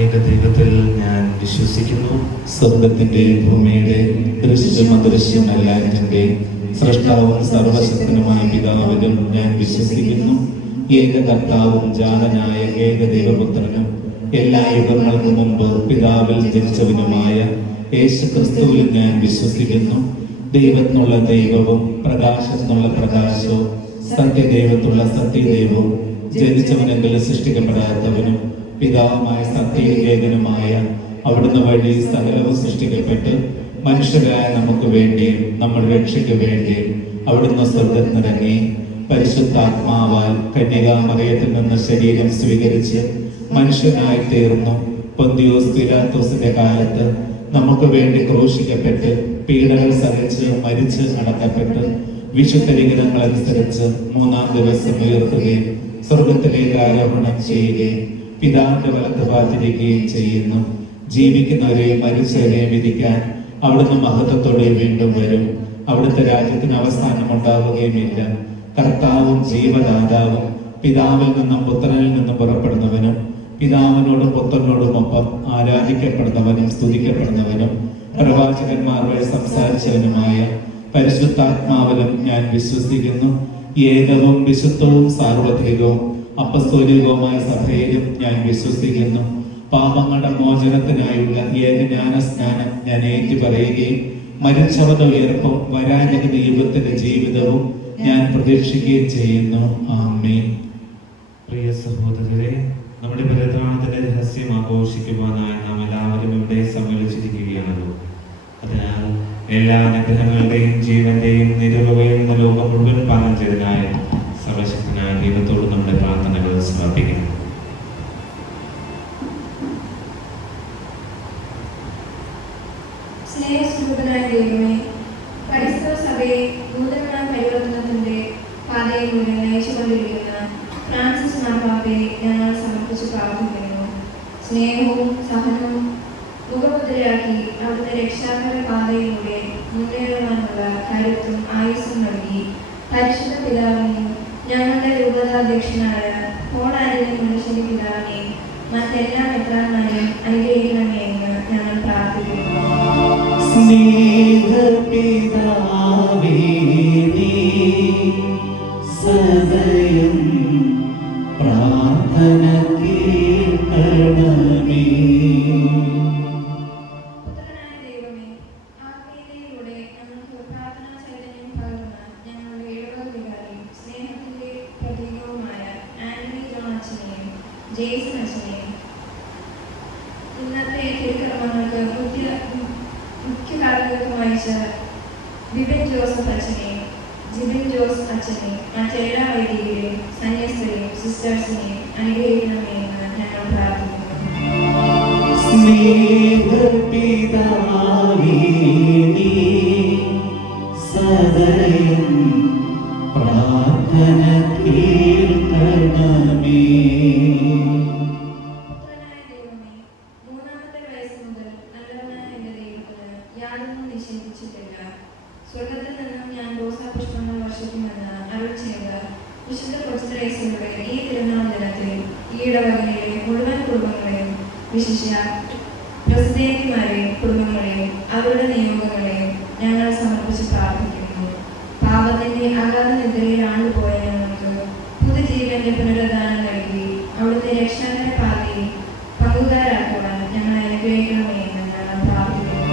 ഏകദൈവത്തിൽ ഞാൻ വിശ്വസിക്കുന്നു. സ്വർഗത്തിന്റെയും ഭൂമിയുടെ ദൃശ്യം അദൃശ്യമല്ലാതിന്റെ സൃഷ്ടാവും സർവശക്തനുമായ പിതാവിലും ഞാൻ വിശ്വസിക്കുന്നു. ഏക കർത്താവും ജാതനായ ഏകദൈവപുത്രനും എല്ലാ യുഗങ്ങൾക്കും മുമ്പ് പിതാവിൽ ജനിച്ചവനുമായ യേശുക്രിസ്തുവിൽ ഞാൻ വിശ്വസിക്കുന്നു. ദൈവത്തിനുള്ള ദൈവവും പ്രകാശത്തിനുള്ള പ്രകാശവും സത്യദൈവത്തിനുള്ള സത്യദൈവവും ജനിച്ചവനെങ്കിലും സൃഷ്ടിക്കപ്പെടാത്തവനും പിതാവുമായ സത്യഏകനുമായ അവിടുന്ന് വഴി സകലവും സൃഷ്ടിക്കപ്പെട്ട് മനുഷ്യരായ നമുക്ക് വേണ്ടിയും നമ്മുടെ രക്ഷയ്ക്ക് വേണ്ടിയും അവിടുന്ന് സ്വർഗ്ഗത്തിനിറങ്ങി പരിശുദ്ധാത്മാവാൽ കന്യകാമറിയത്തിൽ നിന്ന് ശരീരം സ്വീകരിച്ച് മനുഷ്യനായി തീർന്നു. പൊന്തിയോസ് പിലാത്തോസിന്റെ കാലത്ത് നമുക്ക് വേണ്ടി ക്രൂശിക്കപ്പെട്ട് പീഡകൾ സഹിച്ച് മരിച്ച് അടക്കപ്പെട്ട് വിശുദ്ധ ലിഖിതങ്ങൾ അനുസരിച്ച് മൂന്നാം ദിവസം ഉയർത്തുകയും സ്വർഗത്തിലേക്ക് ആരോഹണം ചെയ്യുകയും പിതാവിന്റെ വലത്ത് ഭാഗത്തിരിക്കുകയും ചെയ്യുന്നു. ജീവിക്കുന്നവരെയും മരിച്ചവരെയും വിധിക്കാൻ അവിടുന്ന് മഹത്വത്തോടെ വീണ്ടും വരും. അവിടുത്തെ രാജ്യത്തിന് അവസാനം ഉണ്ടാവുകയുമില്ല. കർത്താവും ജീവദാതാവും പിതാവിൽ നിന്നും പുത്രനിൽ നിന്നും പുറപ്പെടുന്നവനും പിതാവിനോടും പുത്രനോടും ഒപ്പം ആരാധിക്കപ്പെടുന്നവനും സ്തുതിക്കപ്പെടുന്നവനും പ്രവാചകന്മാർ വഴി സംസാരിച്ചവനുമായ പരിശുദ്ധാത്മാവിലും ഞാൻ വിശ്വസിക്കുന്നു. ഏകവും വിശുദ്ധവും സാർവത്രികവും അപ്പസ്തോലികവുമായ സഭയിലും ഞാൻ വിശ്വസിക്കുന്നു. പാപങ്ങളുടെ മോചനത്തിനായുള്ള ഏകജ്ഞാന സ്നാനം ഞാൻ ഏറ്റുപറയുകയും മരിച്ചവരുടെ ഉയർപ്പും വരാനിരിക്കുന്ന യുഗത്തിന്റെ ജീവിതവും ഞാൻ പ്രതീക്ഷിക്കുകയും ചെയ്യുന്നു. ആമേൻ. പ്രിയ സഹോദരരെ, നമ്മുടെ പരിത്രാണത്തിന്റെ രഹസ്യം ആഘോഷിക്കുവാനായി നാം എല്ലാവരും ഇവിടെ സമ്മേളിച്ചിരിക്കുകയാണല്ലോ. അതിനാൽ എല്ലാ അനുഗ്രഹങ്ങളുടെയും ജീവന്റെയും നിരവയും ലോകം മുഴുവൻ പാലം ചെയ്തതിനായ സർവശക്തനായ ദൈവത്തോട് നമ്മുടെ പ്രാർത്ഥനകൾ സമർപ്പിക്കുന്നു. സ്നേഹസ്വരൂപനായ ദൈവമേ, ക്രൈസ്തവ സഭയെ നൂതനമായ പരിവർത്തനത്തിന്റെ പാതയിലൂടെ നയിച്ചുകൊണ്ടിരിക്കുന്ന ഫ്രാൻസിസ് മാർപ്പാപ്പയെ ഞങ്ങൾ സമർപ്പിച്ച് പ്രാർത്ഥിക്കുന്നു. സ്നേഹവും സഹനവും മുഖമുദ്രയാക്കി അവിടുത്തെ രക്ഷാകര പാതയിലൂടെ മുന്നേറുവാനുള്ള കരുത്തും ആയുസ്സും നൽകി പരിശുദ്ധ പിതാവിനെയും ഞങ്ങളുടെ രൂപതാധ്യക്ഷനായ പോൾ ആന്റണി മുല്ലശ്ശേരി പിതാവിനെയും മറ്റെല്ലാ മെത്രാന്മാരെയും അനുഗ്രഹിക്കണമേ എന്ന് ഞങ്ങൾ പ്രാർത്ഥിക്കുന്നു. സ്നേഹപിതാവേ, നീ സദയം പ്രാർത്ഥന കേൾക്കണമേ. പുത്രനായ ദൈവമേ, ആത്മീയതയിലൂടെ ഞങ്ങൾക്ക് പ്രാർത്ഥനാ ചൈതന്യം പകർന്ന ഞങ്ങളുടെ ഇടവക വികാരി സ്നേഹത്തിന്റെ പ്രതീകവുമായ ആന്റണി ജോൺ അച്ഛനെയും ജെയ്സൺ അച്ഛനെയും ഇന്നത്തെ തിരുക്കർമ്മങ്ങൾക്ക് മുഖ്യ കാർമ്മികത്വം വഹിച്ച ബിബിൻ ജോസഫ് അച്ഛനെയും ജിബിൻ ജോസ് അച്ഛനെയും മറ്റെല്ലാ വൈദികരെയും സന്യസ്തരെയും സിസ്റ്റേഴ്സിനെയും അനുഗ്രഹിക്കണമേ എന്ന് ഞങ്ങൾ പ്രാർത്ഥിക്കുന്നു. സ്നേഹപിതാവേ, നീ സദയം പ്രാർത്ഥന കേൾക്കണമേ. പുത്രനായ ദൈവമേ, മൂന്നാമത്തെ വയസ്സ് മുതൽ നല്ലവനായ എന്റെ ദൈവത്തിന് യാതൊന്നും നിഷേധിച്ചിട്ടില്ല. സ്വർഗത്തിൽ നിന്നും ഞാൻ റോസാപുഷ്പങ്ങൾ വർഷിക്കുമെന്ന് അരുൾ ചെയ്ത വിശുദ്ധ കൊച്ചുത്രേസ്യയുടെ ഈ തിരുനാൾ ദിനത്തിൽ ഈ ഇടവകയിലെ മുഴുവൻ കുടുംബങ്ങളെയും, വിശിഷ്യ പ്രസിദ്ധേന്തിമാരെയും കുടുംബങ്ങളെയും അവരുടെ നിയോഗങ്ങളെയും ഞങ്ങൾ സമർപ്പിച്ച് പ്രാർത്ഥിക്കുന്നു. പാപത്തിന്റെ അഗാധ നിദ്രയിൽ ആണ്ടുപോയ ഞങ്ങൾക്ക് പുതുജീവന്റെ പുനരുദ്ധാനം നൽകി അവിടുത്തെ രക്ഷാകര പാതയിൽ പങ്കുകാരാക്കുവാൻ ഞങ്ങൾ അനുഗ്രഹിക്കണമേ എന്ന് ഞങ്ങൾ പ്രാർത്ഥിക്കുന്നു.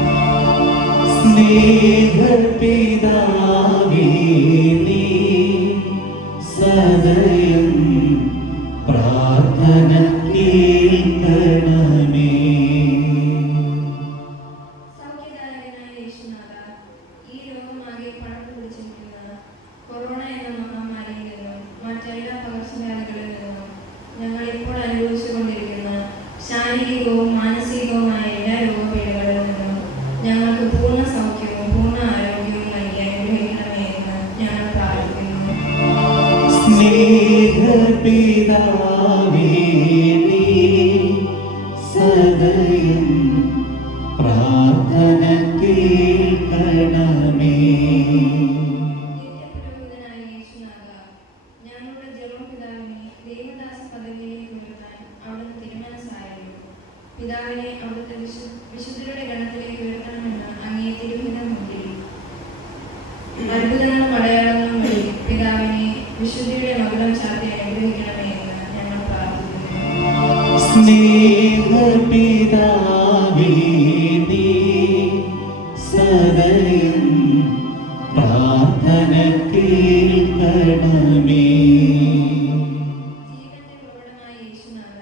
സ്നേഹപിതാവേ, നീ സദയം പ്രാർത്ഥന കേൾക്കണമേ. സൗഖ്യദായകനായ യേശുനാഥ, ഈ രോഗമാകെ പടർന്നു പിടിച്ചിരിക്കുന്ന കൊറോണ എന്ന മഹാമാരിയിൽ നിന്നും മറ്റെല്ലാ പകർച്ചവ്യാധികളിൽ നിന്നും ഞങ്ങൾ ഇപ്പോൾ അനുഭവിച്ചുകൊണ്ടിരിക്കുന്ന ശാരീരികവും മാനസികവുമായ എല്ലാ രോഗപീഠകളിൽ നിന്നും ഞങ്ങൾക്ക് പൂർണ്ണ സൗഖ്യവും പൂർണ്ണ ആരോഗ്യവും നൽകി അനുഗ്രഹിക്കണമേ എന്ന് ഞങ്ങൾ പ്രാർത്ഥിക്കുന്നു. സ്നേഹപിതാവേ, നീ സദയം പ്രാർത്ഥന കേൾക്കണമേ. നിത്യപുരോഹിതനായ യേശുനാഥ, ഞങ്ങളുടെ ജന്മപിതാവിനെ ദൈവദാസ പദവിയിലേക്ക് ഉയർത്താൻ അവിടുന്ന് തിരുമനസ്സായിരുന്നു. പിതാവിനെ അവിടുത്തെ വിശുദ്ധരുടെ ഗണത്തിലേക്ക് ഉയർത്തണമെന്ന് അങ്ങേ തിരുഹിതം മുന്നിൽ അത്ഭുതങ്ങളും അടയാളങ്ങളും വഴി പിതാവിനെ വിശുദ്ധിയുടെ മകുടം ചാർത്തി അനുഗ്രഹിക്കണമേ എന്ന് ഞങ്ങൾ പ്രാർത്ഥിക്കുന്നു. സ്നേഹപിതാവേ, നീ സദയം പ്രാർത്ഥന കേൾക്കണമേ. ജീവന്റെ പ്രകടമായ യേശുനാഥ,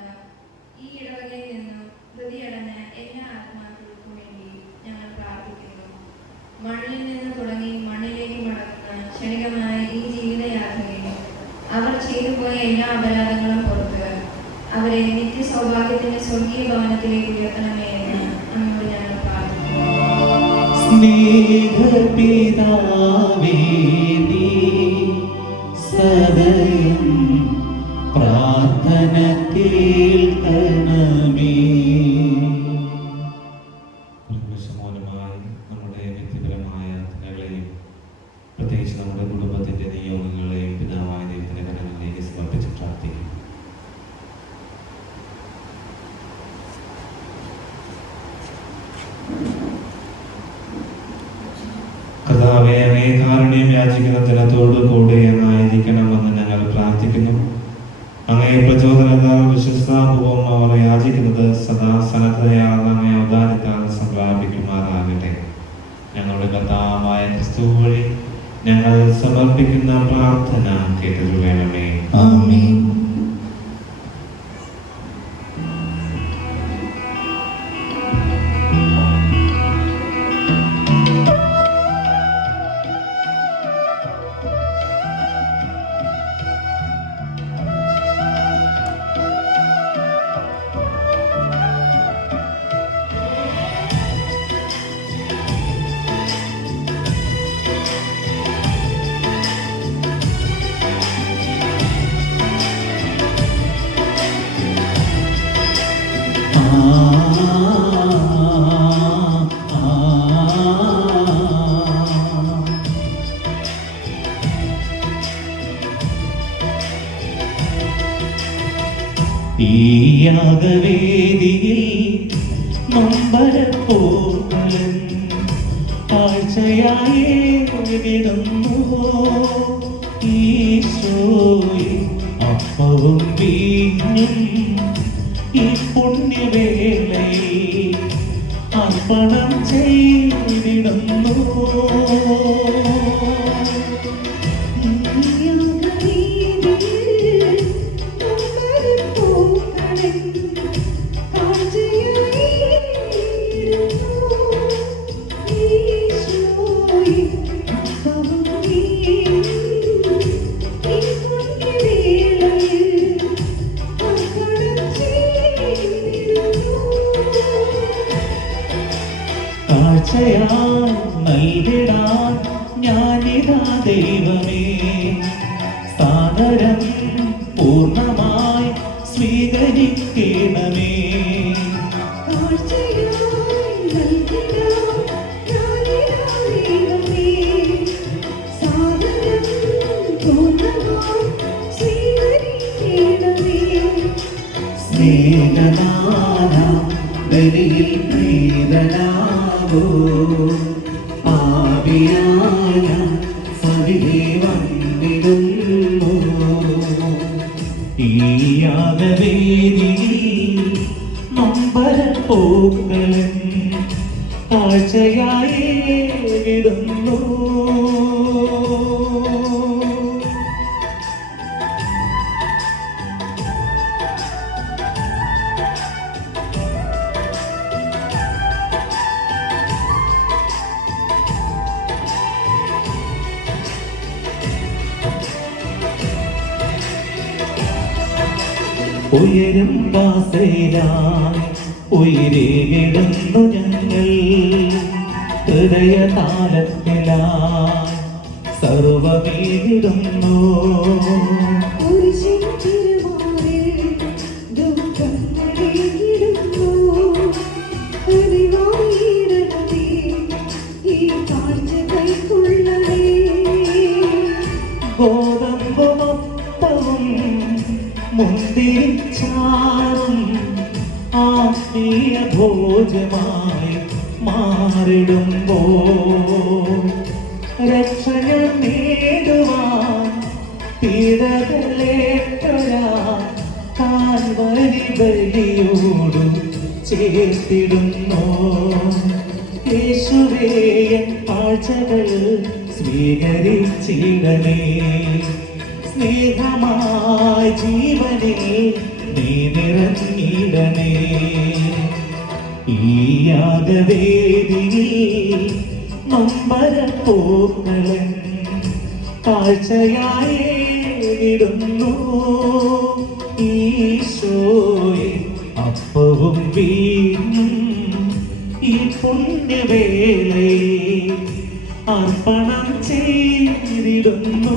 ഈ ഇടവകയിൽ നിന്നും ഹൃദയടഞ്ഞ എല്ലാ ആത്മാക്കൾക്കും വേണ്ടി ഞങ്ങൾ പ്രാർത്ഥിക്കുന്നു. മണ്ണിൽ നിന്ന് തുടങ്ങി മണ്ണിലേക്ക് മടങ്ങുന്ന ക്ഷണികമായ ഈ ജീവിതയാത്രയിൽ അവർ ചെയ്തു പോയ എല്ലാ അപരാധങ്ങളും പുറത്ത് അവരെ നിത്യ സൗഭാഗ്യത്തിന്റെ സ്വർഗീയ ഭവനത്തിലേക്ക് ഉയർത്തണമേ എന്ന് അങ്ങോട്ട് ഞങ്ങൾ പ്രാർത്ഥിക്കുന്നു. സ്നേഹപിതാവേ, നീ സദയം പ്രാർത്ഥന കേൾക്കണമേ. സമാനമായി നമ്മുടെ വ്യക്തിപരമായ യാത്രകളെയും പ്രത്യേകിച്ച് നമ്മുടെ കുടുംബത്തിന്റെ നിയോഗങ്ങളെയും പിതാവായ ദൈവത്തിന്റെ കരങ്ങളിലേക്ക് സമർപ്പിച്ച് പ്രാർത്ഥിക്കും. കർത്താവെ, അങ്ങേ കാരുണ്യം യാചിക്കുന്ന ജനത്തോട് കൂടെ എന്നായിരിക്കണമെന്ന് ഞങ്ങൾ പ്രാർത്ഥിക്കുന്നു. അങ്ങേ പ്രചോദനത്താൽ വിശ്വസ്താപൂർവം അവർ യാചിക്കുന്നത് സദാ സന്നദ്ധതയാർന്ന അങ്ങേ അവതാരത്താൽ സംപ്രാപിക്കുമാറാകട്ടെ. ഞങ്ങളുടെ കർത്താവായ ക്രിസ്തു വഴി ഞങ്ങൾ സമർപ്പിക്കുന്ന പ്രാർത്ഥന കേട്ടുകൊള്ളണമേ. ആമേൻ. ഈ യാഗവേദിയിൽ നൊമ്പരപ്പോകലൻ കാഴ്ചയായി വിടുന്നു. ഈശോയെ അപ്പവും വീഞ്ഞും ഈ പുണ്യവേളയിൽ അർപ്പണം ചെയ്തിടുന്നു. കാഴ്ചയാൽ നൽകിടാൻ ഞാനിതാ ദൈവമേ, സാദരം പൂർണ്ണമായി സ്വീകരിക്കണമേ. സ്നേഹദാനം ബലിയിൽ പ്രീതനാവൂ, പാപിയായ സവിധി വന്നിടുന്നു. ഈ യാഗവേദിയിൽ നൊമ്പരപ്പോകലൻ കാഴ്ചയായി വിടുന്നു. ഉയരും വാസയിലായി ഉയരേകിടുന്നു ഞങ്ങൾ, ഹൃദയതാലത്തിലായി സർവമേകിടുന്നു. ഗോതമ്പുമൊപ്പവും മുന്തിരിച്ചാറും ആത്മീയ ഭോജമായി മാറിടുമ്പോൾ രക്ഷകൾ നേടുവാൻ പീഡകളേറ്റൊരാ കാൽവരി ബലിയോടു ചേർത്തിടുന്നു. യേശുവേ, കാഴ്ചകൾ സ്വീകരിച്ചിടണേ. സ്നേഹമായ ജീവനിൽ നീ നിറഞ്ഞിടണേ. ഈ യാഗവേദിയിൽ നൊമ്പരപ്പോകലൻ കാഴ്ചയായി വിടുന്നു. ഈശോയെ അപ്പവും വീഞ്ഞും ഈ പുണ്യവേളയിൽ അർപ്പണം ചെയ്തിടുന്നു.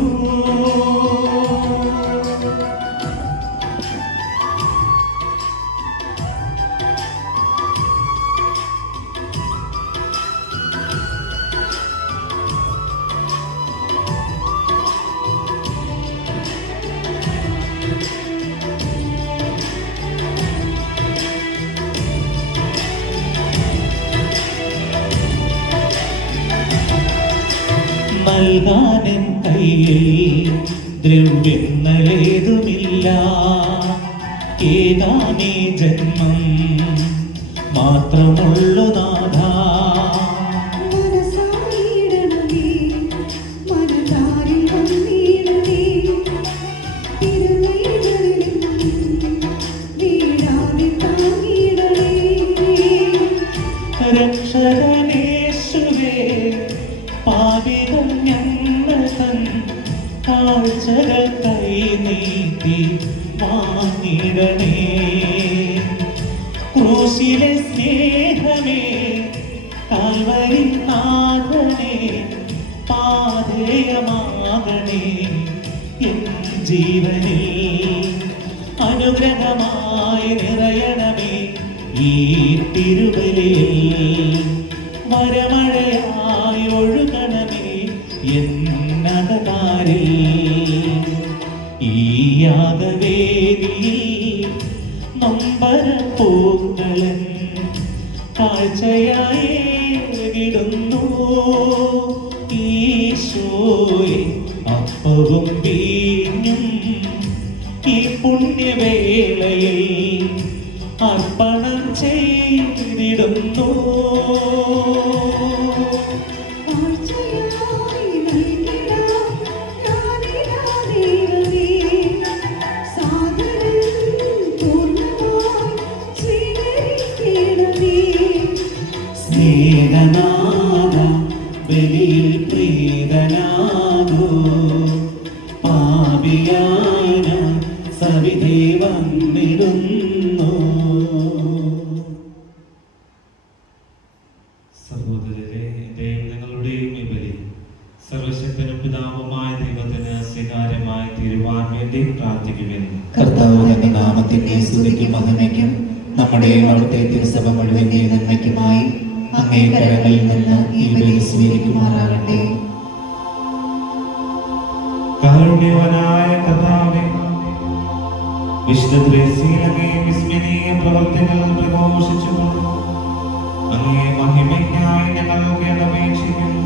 നൽകാനെൻ കയ്യിൽ ദ്രവ്യങ്ങളേതുമില്ല. ഏതാനേ ജന്മം മാത്രമുള്ളു നാഥ. രക്ഷകനേശുവേ, പാപികൾ ഞങ്ങൾ തൻ കാഴ്ചകൾ കൈനീട്ടി വാങ്ങിടണേ. ക്രൂശിലെ സ്നേഹമേ, കാൽവരി നാഥനേ, പാഥേയമാകണേ എൻ ജീവനിൽ. അനുഗ്രഹമായി നിറയണമേ ഈ തിരുബലിയിൽ. വരമഴയായി ഒഴുകണമേ എന്നകതാരിൽ. ഈ യാഗവേദിയിൽ നൊമ്പരപ്പൂക്കളൻ കാഴ്ചയായി വിടുന്നു. ഈശോയെ, അപ്പവും വീഞ്ഞും ഈ പുണ്യവേളയിൽ അർപ്പണം ചെയ്തിടുന്നു. സ്നേഹനാഥ, ബലിയിൽ പ്രീതനാകൂ. പാപിയായ ഞാൻ സവിധി വന്നിടുന്നു. സഹോദരരെ, എന്റെയും നിങ്ങളുടെയും ഈ ബലി സർവശക്തനും പിതാവുമായ ദൈവത്തിന് സ്വീകാര്യമായി തീരുവാൻ വേണ്ടി പ്രാർത്ഥിക്കുമെന്ന്. കർത്താവ് തന്റെ നാമത്തിന്റെ സ്തുതിക്കും മഹിമയ്ക്കും നമ്മുടെയും അവിടുത്തെ തിരുസഭ മുഴുവന്റെ നന്മയ്ക്കുമായി അങ്ങേ കരങ്ങളിൽ നിന്ന് ഈ ബലി സ്വീകരിക്കുമാറാകട്ടെ. കാരുണ്യവാനായ കർത്താവേ, വിശുദ്ധ ത്രേസ്യയിലങ്ങേ വിസ്മരണീയ പ്രവർത്തികൾ പ്രഘോഷിച്ചുകൊണ്ട് അങ്ങേ മഹിമയ്ക്കായി ഞങ്ങൾക്ക് അപേക്ഷിക്കുന്നു.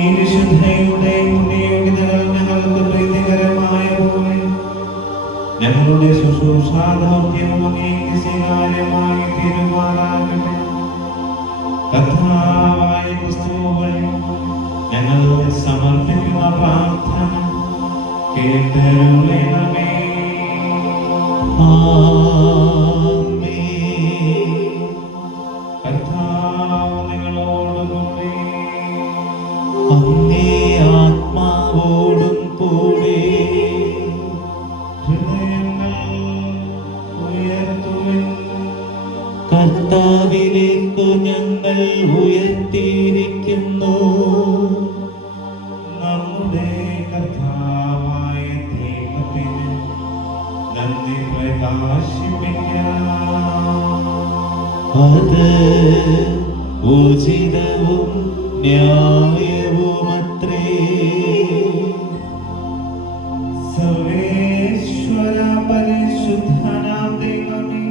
ഈ വിശുദ്ധയുടെ പുണ്യയോഗ്യതകൾ ഞങ്ങൾക്ക് പ്രീതികരമായ പോലെ ഞങ്ങളുടെ ശുശ്രൂഷാ ദൗത്യവും അങ്ങേക്ക് സ്വീകാര്യമായി തീരുമാനാകട്ടെ. കർത്താവായ ക്രിസ്തു വഴി ഞങ്ങൾ സമർപ്പിക്കുന്ന പ്രാർത്ഥന കേട്ടരുളണമേ. കർത്താവ് നിങ്ങളോടുകൂടി. അങ്ങേ ആത്മാവോടും കൂടെ. ഹൃദയങ്ങൾ ഉയർത്തുവിൻ. കർത്താവിലേക്കു ഞങ്ങൾ ഉയർത്തിയിരിക്കുന്നു. നമ്മുടെ കർത്താവായ ദൈവത്തിന് നന്ദി പ്രകാശിപ്പിക്കാം. അത് ഉചിതവും ന്യായവുമത്രേ. സർവേശ്വര പരിശുദ്ധനാം ദൈവമേ,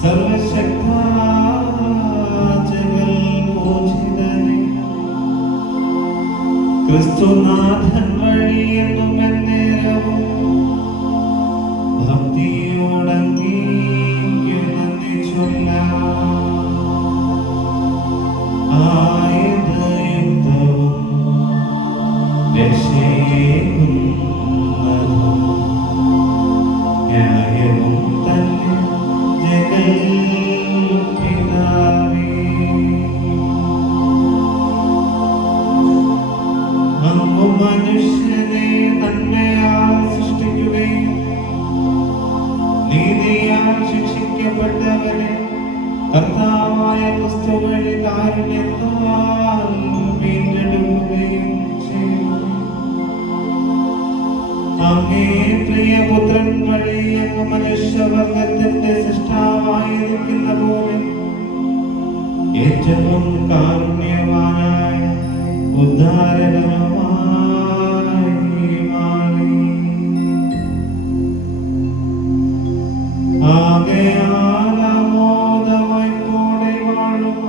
സർവശക്താ ജഗൽ പൂജിതനേ, ക്രിസ്തുനാഥൻ വഴി എന്നും എന്നേരവും ഭക്തിയോടങ്ങേക്കു നന്ദി ചൊല്ലാം. ആയുധയുക്തവും രക്ഷയേകുന്നതും ന്യായവും തന്നെ ജഗൽ പിതാവേ. അങ്ങ് മനുഷ്യനെ നന്മയാൽ സൃഷ്ടിക്കുകയും നീതിയാൽ ശിക്ഷിക്കപ്പെട്ടവനെ കർത്താവായ ക്രിസ്തു വഴി കാരുണ്യത്താൽ വീണ്ടെടുക്കുകയും ചെയ്തു. അങ്ങേ പ്രിയപുത്രൻ വഴി അങ്ങ് മനുഷ്യവർഗത്തിന്റെ സൃഷ്ടാവായിരിക്കുന്ന പോലെ ഏറ്റവും കാരുണ്യവാനായ ഉദ്ധാരകനുമായി മാറി. ആകയാൽ ആമോദമായി കൂടെ വാഴുക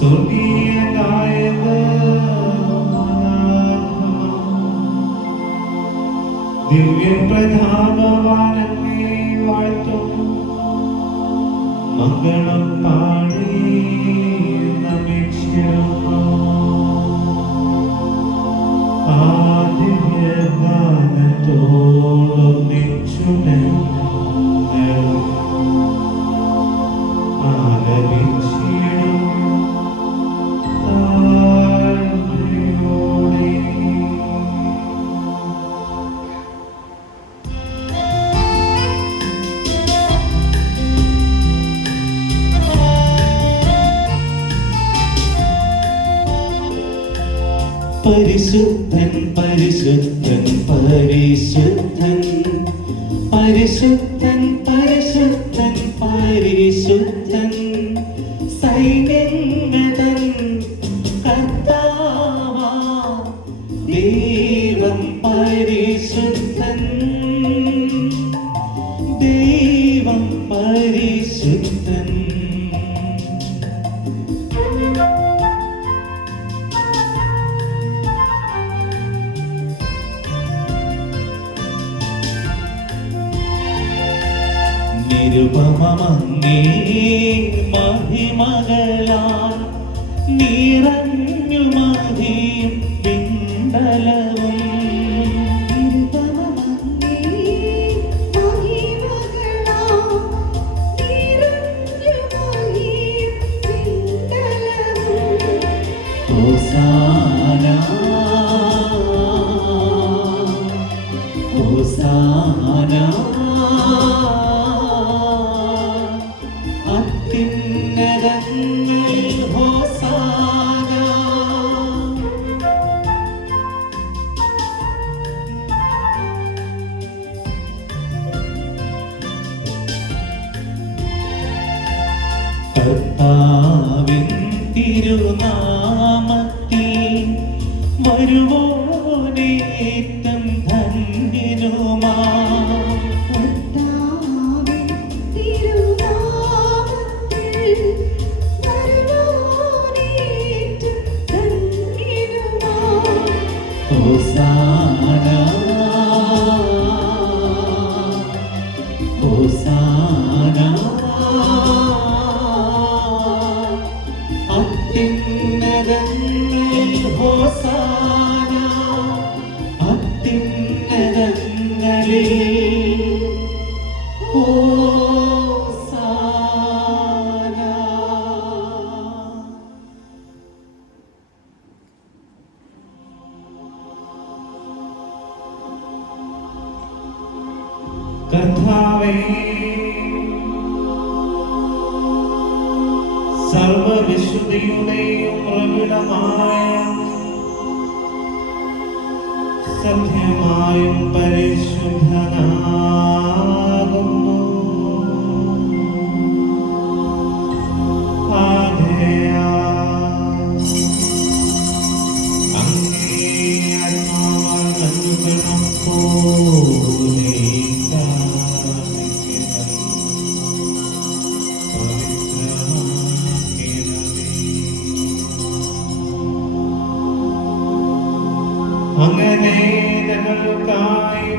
സ്വർഗീയ നായക ദിവ്യപ്രതാപവാനങ്ങേ വാഴ്ത്തും മംഗളം പാടി നമിച്ചിടുന്നു പരിശുദ്ധൻ പരിശുദ്ധൻ പരിശുദ്ധൻ പരിശുദ്ധൻ പരിശുദ്ധൻ പരിശുദ്ധൻ സൈന്യങ്ങളൻ കർത്താവാ ദൈവം പരിശുദ്ധൻ ദൈവം പരിശുദ്ധൻ. നിരുപമങ്ങേ മഹിമകളാൽ നിറഞ്ഞു മഹിയും പിണ്ടലവും ഹോസാന ഹോസാന അത്യുന്നതങ്ങളിൽ ഹോസാന. കർത്താവിൻ തിരുനാമത്തിൽ വരുവോനേറ്റം ധന്യനുമാ ഹോസാന ഹോസാന അത്യുന്നതങ്ങളിൽ ഹോസാന അത്യുന്നതങ്ങളിൽ ഹോസാന. കർത്താവേ, സർവവിശുദ്ധിയുടെയും ഉറവിടമായ സത്യമായും പരിശുദ്ധനാകുന്നു. ആകയാൽ അങ്ങേ ആത്മാവാൽ അനുഗണം പോലെ അങ്ങനെ ഞങ്ങൾക്കായി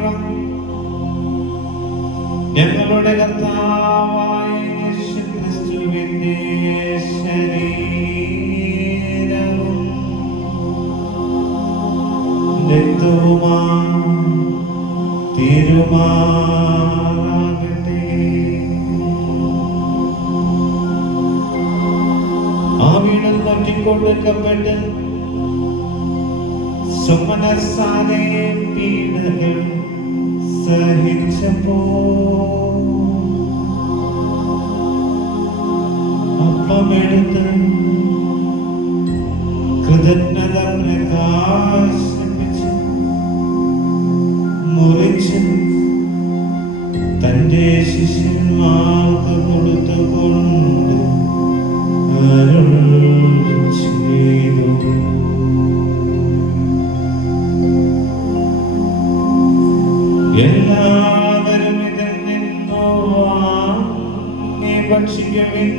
ഞങ്ങളുടെ കർത്താവായ യേശുക്രിസ്തുവിന്റെ ശരീരവും രക്തവുമാം തീരുമാറാകട്ടെ. ആവിയിൽ പറ്റിക്കൊടുക്കപ്പെട്ട് സുമനസ്സാലെ പീഡകൾ സഹിച്ചപ്പോ അപ്പമെടുത്ത് കൃതജ്ഞത പ്രകാശിപ്പിച്ച് മുറിച്ച് തന്റെ ശിഷ്യന്മാർക്ക് കൊടുത്തുകൊണ്ട് അരുൾ ചെയ്തു. എല്ലാവരും ഇതിൽ നിന്നു വാങ്ങി ഭക്ഷിക്കുവിൻ.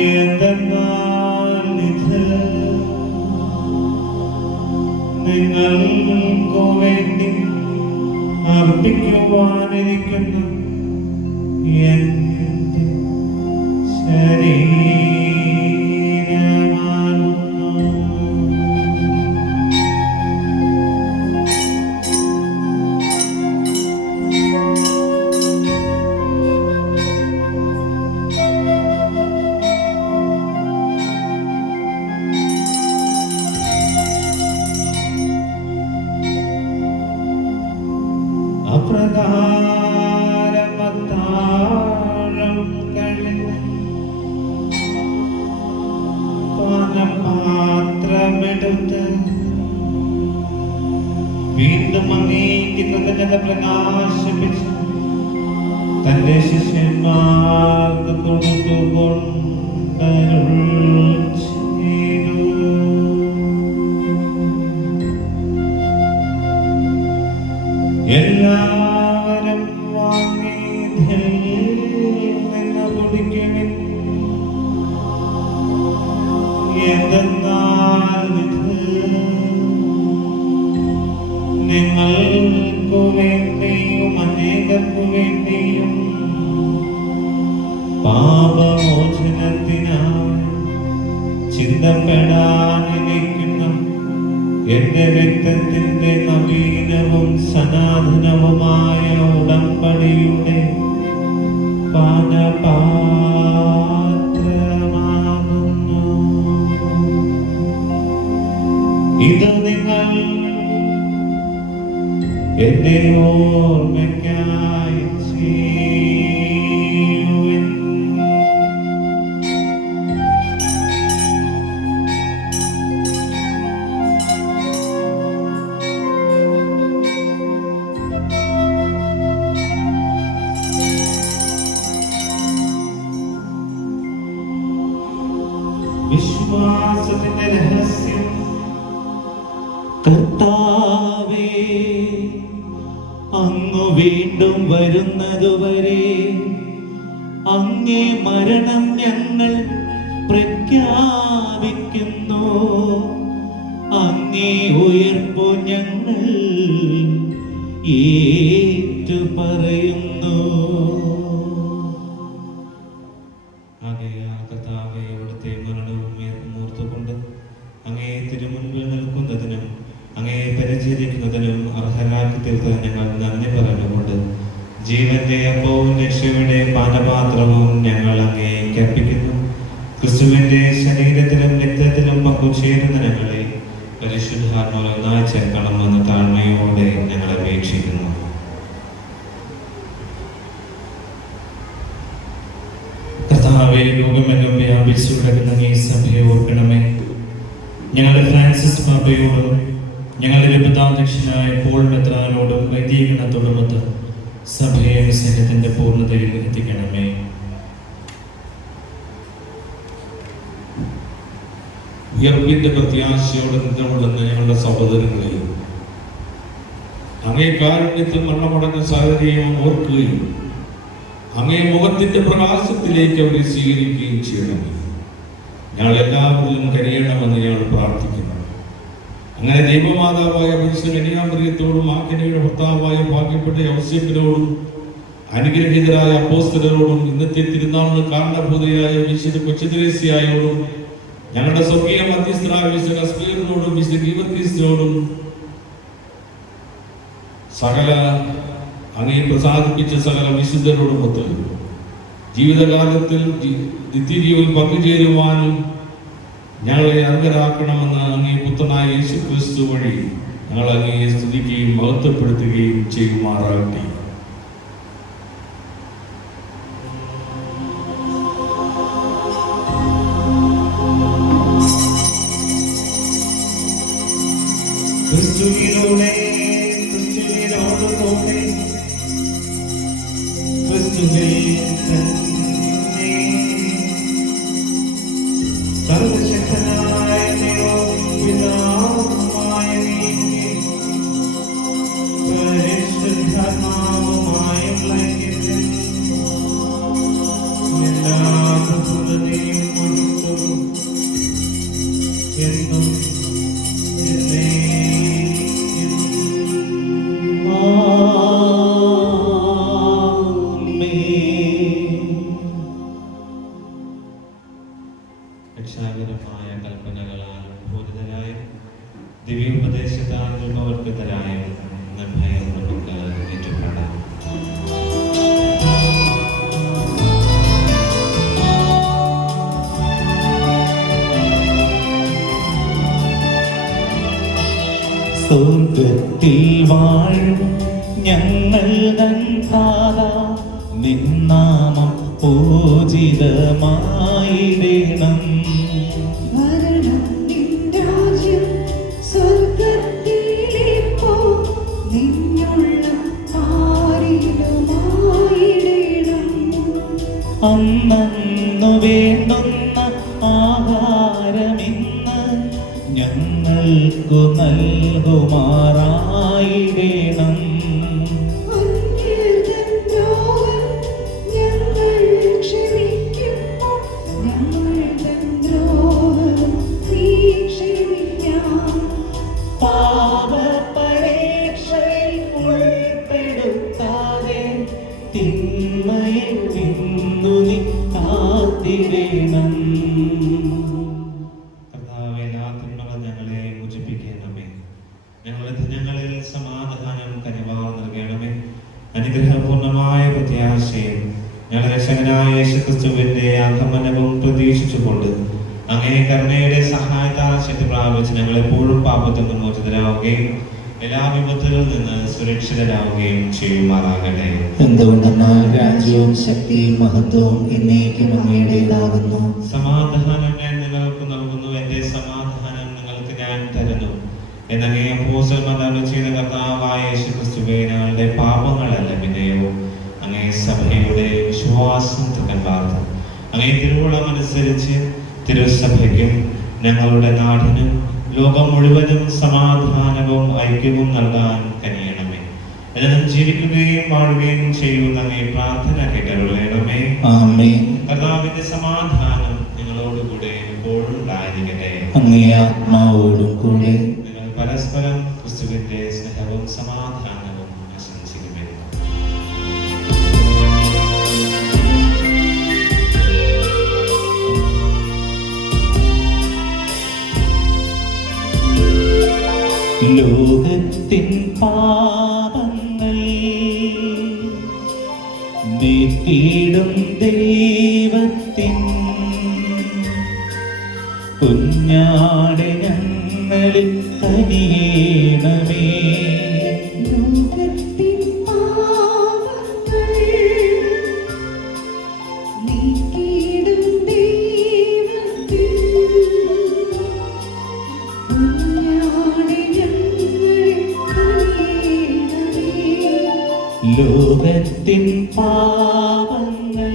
എന്തെന്നാൽ ഇത് നിങ്ങൾക്കു വേണ്ടി അർപ്പിക്കുവാനിരിക്കുന്ന എന്റെ ശരീരമാകുന്നു. അപ്രകാരം അത്താഴം കഴിഞ്ഞ് പാനപാത്രമെടുത്ത് വീണ്ടും അങ്ങേക്ക് കൃതജ്ഞത പ്രകാശിപ്പിച്ച് തന്റെ ശിഷ്യന്മാർക്ക് കൊടുത്തുകൊണ്ടരുൾ ചെയ്തു. എല്ലാവരും വാങ്ങി ഇതിൽ നിന്ന് കുടിക്കുവിൻ. എന്തെന്നാൽ ഇത് നിങ്ങൾക്കു വേണ്ടിയും അനേകർക്കു വേണ്ടിയും പാപമോചനത്തിനായി ചിന്തപ്പെടാനിരിക്കുന്ന എന്റെ രക്തത്തിന്റെ നവീനവും സനാതനവുമായ ഉടമ്പടിയുടെ പാനപാത്രമാകുന്നു. ഇത് നിങ്ങൾ എന്റെ ഓർമ്മയ്ക്കായി ചെയ്യുവിൻ. വിശ്വാസത്തിന്റെ രഹസ്യം. കർത്താവേ, അങ്ങ് വീണ്ടും വരുന്നതുവരെ അങ്ങേ മരണം ഞങ്ങൾ പ്രഖ്യാപിക്കുന്നു. അങ്ങേ ഉയർപ്പു ഞങ്ങൾ ഏറ്റുപറയുന്നു. ആകയാൽ കർത്താവേ, അവിടുത്തെ മരണവും ഉയർപ്പും ഓർത്തുകൊണ്ട് അങ്ങേ തിരുമുൻപിൽ നിൽക്കുന്നതിനും അങ്ങേ പരിചരിക്കുന്നതിനും അർഹരാക്കി തീർത്ത് ഞങ്ങൾ നന്ദി പറഞ്ഞുകൊണ്ട് ജീവന്റെ അപ്പവും രക്ഷയുടെ പാനപാത്രവും ഞങ്ങൾ അങ്ങേക്ക് അർപ്പിക്കുന്നു. ക്രിസ്തുവിന്റെ ശരീരത്തിലും രക്തത്തിലും പങ്കുചേരുന്ന ഞങ്ങളെ പരിശുദ്ധാത്മാവിൽ ഒന്നായി ചേർക്കണമെന്ന് താഴ്മയോടെ ഞങ്ങൾ അപേക്ഷിക്കുന്നു. കർത്താവേ, ലോകമെങ്ങും വ്യാപിച്ചു കിടക്കുന്ന ഈ സഭയെ ഓർക്കണമേ. ഞങ്ങളുടെ ഫ്രാൻസിസ് പാപ്പയോടും ഞങ്ങളുടെ വിപദാധ്യക്ഷനായ പോൾ മെത്രാനോടും വൈദികഗണത്തോടുമൊത്ത് സഭയെ സ്നേഹത്തിന്റെ പൂർണ്ണതയിൽ എത്തിക്കണമേ. ഉയർപ്പിന്റെ പ്രത്യാശയോടെ നിലകൊള്ളുന്ന ഞങ്ങളുടെ സഹോദരങ്ങളെയും അങ്ങേ കാരുണ്യത്തിൽ മരണമടഞ്ഞ സാഹചര്യം ഓർക്കുകയും അങ്ങേ മുഖത്തിന്റെ പ്രകാശത്തിലേക്ക് അവരെ സ്വീകരിക്കുകയും ചെയ്യണമേ. ഞങ്ങൾ എല്ലാവരിലും കരയണമെന്ന് ഞങ്ങൾ പ്രാർത്ഥിക്കുന്നു. അങ്ങനെ ദൈവമാതാവായ പരിശുദ്ധ ആക്കിനയുടെ ഭർത്താവായ ഭാഗ്യപ്പെട്ട യൗസേപ്പിനോടും അനുഗ്രഹീതരായ അപ്പോസ്തലരോടും ഇന്നത്തെ തിരുനാളിന് കാരണഭൂതയായ വിശുദ്ധ കൊച്ചുത്രേസ്യയോടും ഞങ്ങളുടെ സ്വർഗീയ മധ്യസ്ഥനായ വിശുദ്ധ അസ്പീറിനോടും വിശുദ്ധ ഗീവർഗീസിനോടും സകല അങ്ങേ പ്രസാദിപ്പിച്ച സകല വിശുദ്ധരോടും ഒത്ത് ജീവിതകാലത്തിൽ നിത്യജീവൻ പങ്കുചേരുവാനും ഞങ്ങളെ അർഹരാക്കണമെന്ന് അങ്ങേ പുത്രനായ യേശു ക്രിസ്തു വഴി ഞങ്ങൾ അങ്ങയെ സ്തുതിക്കുകയും മഹത്വപ്പെടുത്തുകയും ചെയ്യുമാറാകട്ടെ. ക്രിസ്തുവിലൂടെ ക്രിസ്തുവിനോടുകൂടെ ക്രിസ്തുവിൽ തന്നെ സർവശക്തനായ ദൈവവും പിതാവുമായ നീയെ പരിശുദ്ധാത്മാവുമായുള്ള ഐക്യത്തിൽ എല്ലാ ബഹുമതിയും രക്ഷാകരമായ കൽപ്പനകളാലും ബോധിതരായും ദിവ്യോപദേശത്താൽ പ്രവർത്തിതരായും നിർഭയം നമുക്ക് ഏറ്റുപാടാം. സ്വർഗത്തിൽ വാഴും ഞങ്ങൾ തൻ താത, നിന്നാമം പൂജിതമായിടേണം. വരണം നിൻ രാജ്യം, സ്വർഗ്ഗത്തിലെപ്പോ നിന്നുള്ളം പാരിലുമായിടേണം. അന്നു വേണ്ടുന്ന ആഹാരമിന്ന് ഞങ്ങൾക്കു നൽകുമാറായിടേണം. അന്യർതൻ ദ്രോഹം ഞങ്ങൾ ക്ഷമിക്കുമ്പോൾ ഞങ്ങൾ തൻ ദ്രോഹം നീ ക്ഷമിക്കാം. പാപപരീക്ഷയിൽ ഉൾപ്പെടുത്താതെ തിന്മയിൽ നിന്നു നീ കാത്തിടേണം. കർത്താവേ, എല്ലാ തിന്മകളും ഞങ്ങളെ മോചിപ്പിക്കണമേ. ഞങ്ങളുടെ ദിനങ്ങളിൽ സമാധാനം കനിവാർ നൽകണമേ. അനുഗ്രഹപൂർണമായ പ്രത്യാശയും ഞങ്ങളുടെ രക്ഷകനായ യേശുക്രിസ്തുവിന്റെ ആഗമനവും പ്രതീക്ഷിച്ചുകൊണ്ട് അങ്ങേ കരുണയുടെ സഹായത്താൽ ശക്തി പ്രാപിച്ച് ഞങ്ങൾ എപ്പോഴും പാപത്തിൽ നിന്ന് മോചിതരാവുകയും എല്ലാ വിപത്തുകളിൽ നിന്ന് സുരക്ഷിതരാവുകയും ചെയ്യുമാറാകട്ടെ. എന്തുകൊണ്ടെന്നാൽ രാജ്യവും ശക്തിയും മഹത്വവും എന്നേക്കും അങ്ങയുടേതാകുന്നു. സമാധാനം ഞാൻ നിങ്ങൾക്ക് നൽകുന്നു, എന്റെ സമാധാനം നിങ്ങൾക്ക് ഞാൻ തരുന്നു എന്നങ്ങേ അപ്പോസ്തലന്മാർ ചെയ്ത കർത്താവായ യേശുക്രിസ്തുവേ, ഞങ്ങളുടെ പാപങ്ങളല്ല പിന്നെയോ അങ്ങേ സഭയുടെ വിശ്വാസം തകർത്താർന്നു. അങ്ങേ തിരുവുള്ളം അനുസരിച്ച് തിരുസഭയ്ക്കും ഞങ്ങളുടെ നാടിനും ലോകം മുഴുവനും സമാധാനവും ഐക്യവും നൽകാൻ കനിയണമേ. എന്നും ജീവിക്കുകയും വാഴുകയും ചെയ്യുന്ന അങ്ങേ പ്രാർത്ഥന കേട്ടരുളണമേ. ആമേൻ. കർത്താവിന്റെ സമാധാനം നിങ്ങളോടുകൂടെ എപ്പോഴും ഉണ്ടായിരിക്കട്ടെ. അങ്ങേ ആത്മാവോടും കൂടെ. നിങ്ങൾ പരസ്പരം ക്രിസ്തുവിന്റെ സ്നേഹവും സമാധാനവും ആശംസിക്കുമേ. ലോകത്തിൻ പാപങ്ങൾ നീക്കിയിടും ദൈവത്തിൻ കുഞ്ഞാട് ഞങ്ങളിൽ കനിയേണമേ. ലോകത്തിൻ പാപങ്ങൾ നീക്കിയിടും ദൈവത്തിൻ കുഞ്ഞാട് ഞങ്ങളിൽ കനിയണമേ. ലോകത്തിൻ പാപങ്ങൾ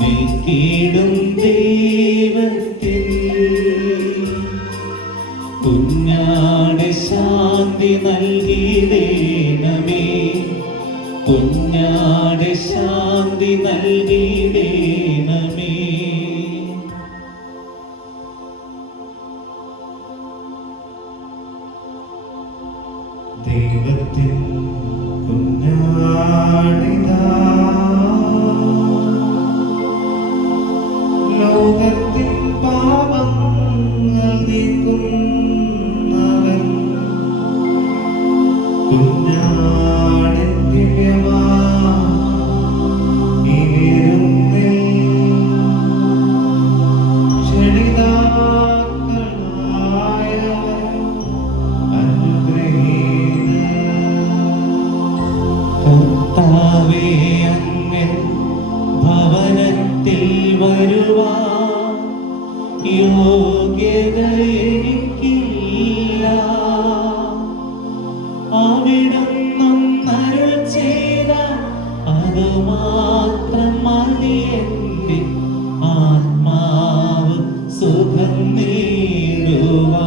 നീക്കിയിടും ദൈവത്തിൻ കുഞ്ഞാട് ശാന്തി നൽകിയിടേണമേ. കുഞ്ഞാട് ശാന്തി നൽകിയിടേണമേ. ദൈവത്തിൻ കുഞ്ഞാടിതാ, ലോകത്തിൻ പാപങ്ങൾ നീക്കുന്നവൻ, കുഞ്ഞാടിൻ ദിവ്യമാ ഈ വിരുന്നിൽ ക്ഷണിതാക്കളായവർ കർത്താവേ, അങ്ങൻ ഭവനത്തിൽ വരുവാൻ യോഗ്യത എനിക്കില്ല. അവിടുന്നും അരുൾ ചെയ്ത അത് മാത്രം മതി എൻ്റെ ആത്മാവ് സുഖം നേടുവാൻ.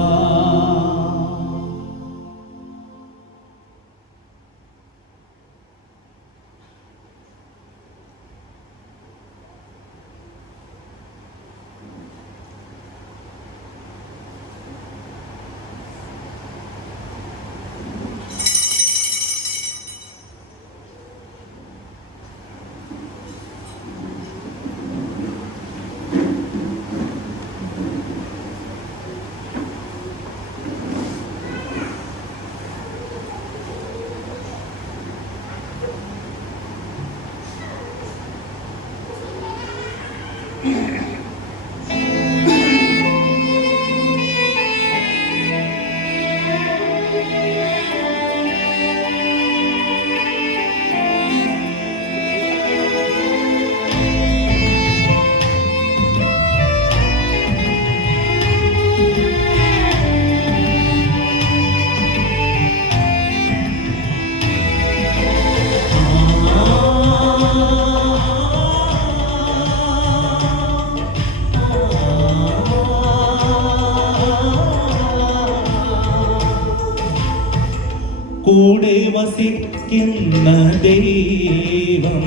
കൂടെ വസിക്കുന്ന ദൈവം,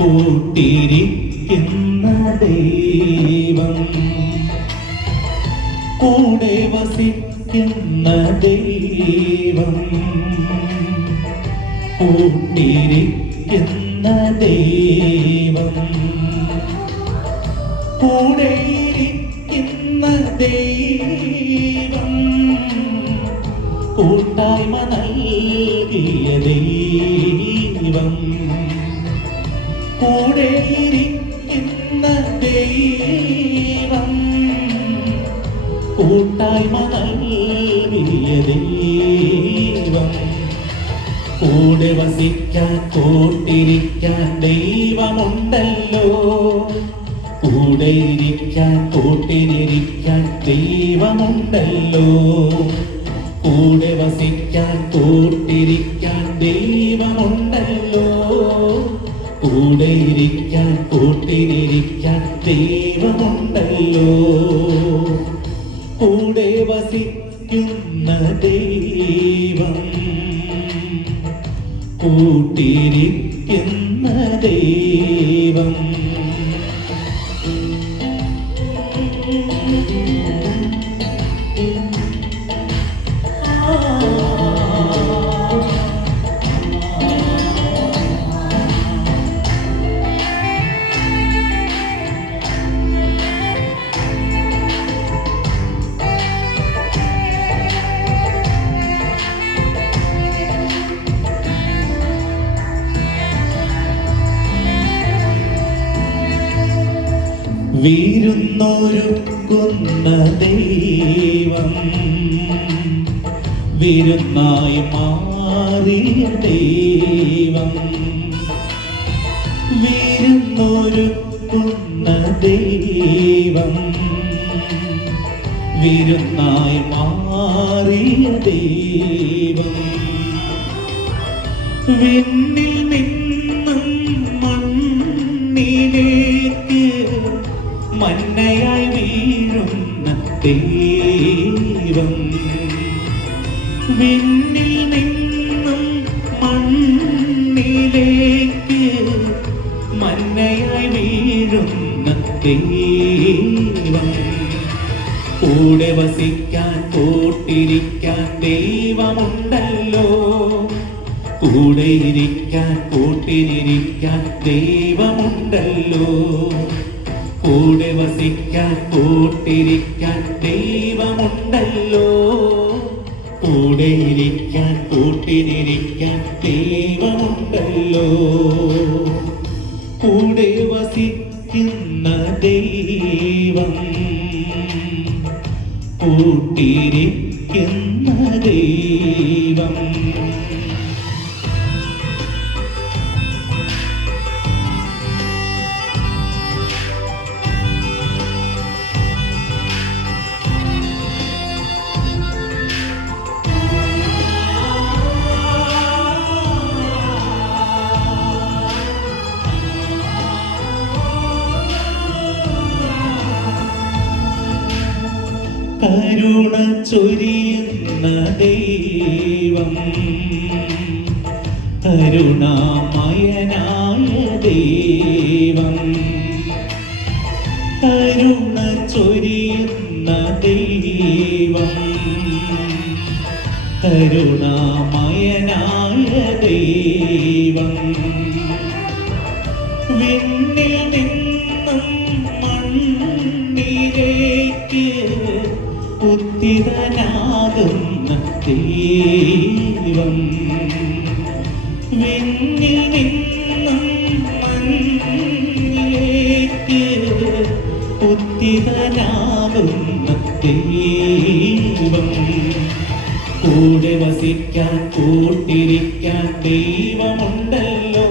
കൂട്ടിരിക്കുന്ന ദൈവം, കൂടെ വസിക്കുന്ന ദൈവം, കൂട്ടിരിക്കുന്ന ദൈവം, കൂടെയിരിക്കുന്ന ദൈവം, കൂട്ടായ്മ നൽകിയ ദൈവം, കൂടെയിരിക്കുന്ന ദൈവം, കൂട്ടായ്മ നൽകിയ ദൈവം, കൂടെ വസിക്കാൻ കൂട്ടിരിക്കാൻ ദൈവമുണ്ടല്ലോ, കൂടെയിരിക്കാൻ കൂട്ടിരിക്കാൻ ദൈവമുണ്ടല്ലോ, കൂടെ വസിക്കാൻ കൂട്ടിരിക്കാൻ ദൈവമുണ്ടല്ലോ, കൂടെയിരിക്കാൻ കൂട്ടിരിക്കാൻ ദൈവമുണ്ടല്ലോ, കൂടെ വസിക്കുന്ന ദൈവം, കൂട്ടിരിക്കുന്ന ദൈവം. വിരുന്നൊരുക്കുന്ന ദൈവം, വിരുന്നായി മാറിയ ദൈവം, വിരുന്നൊരുക്കുന്ന ദൈവം, വിരുന്നായി മാറിയ ദൈവം, വിണ്ണിൽ നിന്നും മണ്ണിലേക്ക് മന്നയായി വീഴുന്ന ദൈവം, വിണ്ണിൽ നിന്നും മണ്ണിലേക്ക് മന്നയായി വീഴുന്ന ദൈവം, കൂടെ വസിക്കാൻ കൂട്ടിരിക്കാൻ ദൈവമുണ്ടല്ലോ, കൂടെയിരിക്കാൻ കൂട്ടിരിക്കാൻ ദൈവമുണ്ടല്ലോ, കൂടെ വസിക്കാൻ കൂട്ടിരിക്കാൻ ദൈവമുണ്ടല്ലോ, കൂടെയിരിക്കാൻ കൂട്ടിരിക്കാൻ ദൈവമുണ്ടല്ലോ, കൂടെ വസിക്കുന്ന ദൈവം, കൂട്ടിരിക്കുന്ന ദൈവം. കരുണ ചൊരിയുന്ന ദൈവം, കരുണാമയനായ ദൈവം, കരുണ ചൊരിയുന്ന ദൈവം, കരുണാമയനായ ദൈവം, വിണ്ണിൽ നിന്നും മണ്ണിലേക്ക് ഉത്തിതനാകുന്ന ദൈവം, വിണ്ണിൽ നിന്നും മണ്ണിലേക്ക് പൂജിതനാകുന്ന ദൈവം, കൂടെ വസിക്കാൻ കൂട്ടിരിക്കാൻ ദൈവമുണ്ടല്ലോ,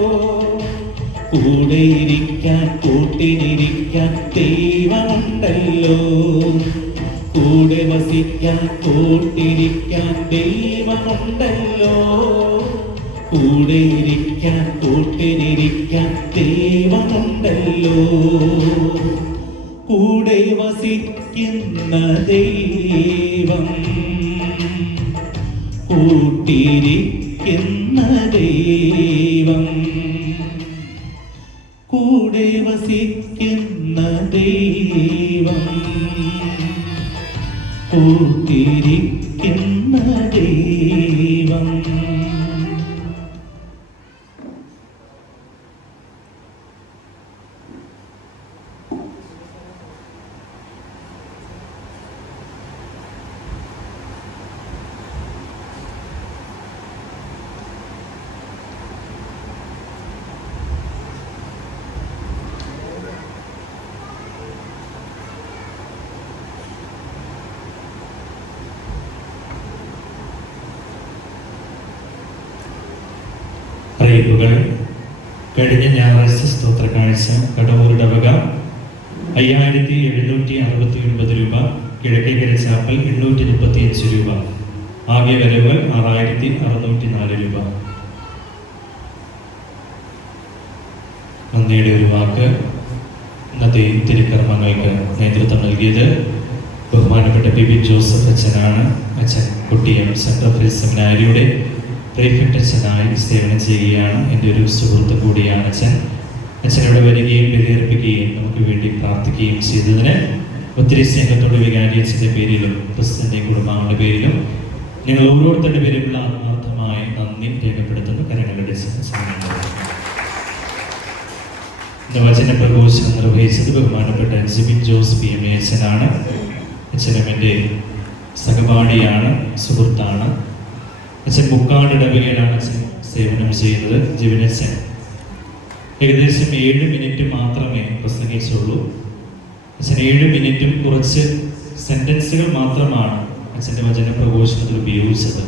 കൂടെ ഇരിക്കാൻ കൂട്ടിനിരിക്കാൻ ദൈവമുണ്ടല്ലോ, കൂടെ വസിക്കാൻ കൂട്ടിരിക്കാൻ ദൈവമുണ്ടല്ലോ, കൂടെ ഇരിക്കാൻ കൂട്ടിനിരിക്കാൻ ദൈവമുണ്ടല്ലോ, കൂടെ വസിക്കുന്ന ദൈവം, കൂട്ടിരിക്കുന്ന ദൈവം, കൂടെ വസിക്കുന്ന ദൈവം, കൂട്ടിരിക്കുന്ന ദൈവം. അറിയിപ്പുകൾ. കഴിഞ്ഞ ഞായറാഴ്ച സ്തോത്ര കാഴ്ച കടവൂരിടവക 5769 രൂപ, കിഴക്കേക്കര ചാപ്പൽ 835 രൂപ, ആകെ വരവുകൾ 6604 രൂപ. നന്ദിയുടെ ഒരു വാക്ക്. ഇന്നത്തെ തിരുക്കർമ്മങ്ങൾക്ക് നേതൃത്വം നൽകിയത് ബഹുമാനപ്പെട്ട ബിബിൻ ജോസഫ് അച്ഛനാണ്. അച്ഛൻ കുട്ടിയം സെൻട്രൽ ഫീൽഡ് സെമിനാരിയുടെ പ്രൈഫറ്റ് അച്ഛനായി സേവനം ചെയ്യുകയാണ്. എൻ്റെ ഒരു സുഹൃത്ത് കൂടിയാണ് അച്ഛൻ. അച്ഛനോട് വരികയും ബലിയർപ്പിക്കുകയും നമുക്ക് വേണ്ടി പ്രാർത്ഥിക്കുകയും ചെയ്തതിന് ഒത്തിരി സ്നേഹത്തോട് വികാരി അച്ഛൻ്റെ പേരിലും ക്രിസ്ത്യൻ്റെ കുടുംബാംഗങ്ങളുടെ പേരിലും നിങ്ങൾ ഓരോരുത്തരുടെ പേരിലുള്ള ആത്മാർത്ഥമായ നന്ദി രേഖപ്പെടുത്തുന്ന കരങ്ങളടിച്ച് വചന പ്രഘോഷണം നിർവഹിച്ചത് ബഹുമാനപ്പെട്ട ജിബിൻ ജോസ് PMA അച്ഛനാണ്. അച്ഛനും എൻ്റെ സഹപാഠിയാണ്, സുഹൃത്താണ്. അച്ഛൻ മുക്കാട് ഇടവകയിലാണ് അച്ഛൻ സേവനം ചെയ്യുന്നത്. ജിബിൻ അച്ഛൻ ഏകദേശം 7 മിനിറ്റ് മാത്രമേ പ്രസംഗിച്ചുള്ളൂ. അച്ഛൻ 7 മിനിറ്റും കുറച്ച് സെൻറ്റൻസുകൾ മാത്രമാണ് അച്ഛൻ്റെ വചന പ്രഘോഷണത്തിൽ ഉപയോഗിച്ചത്.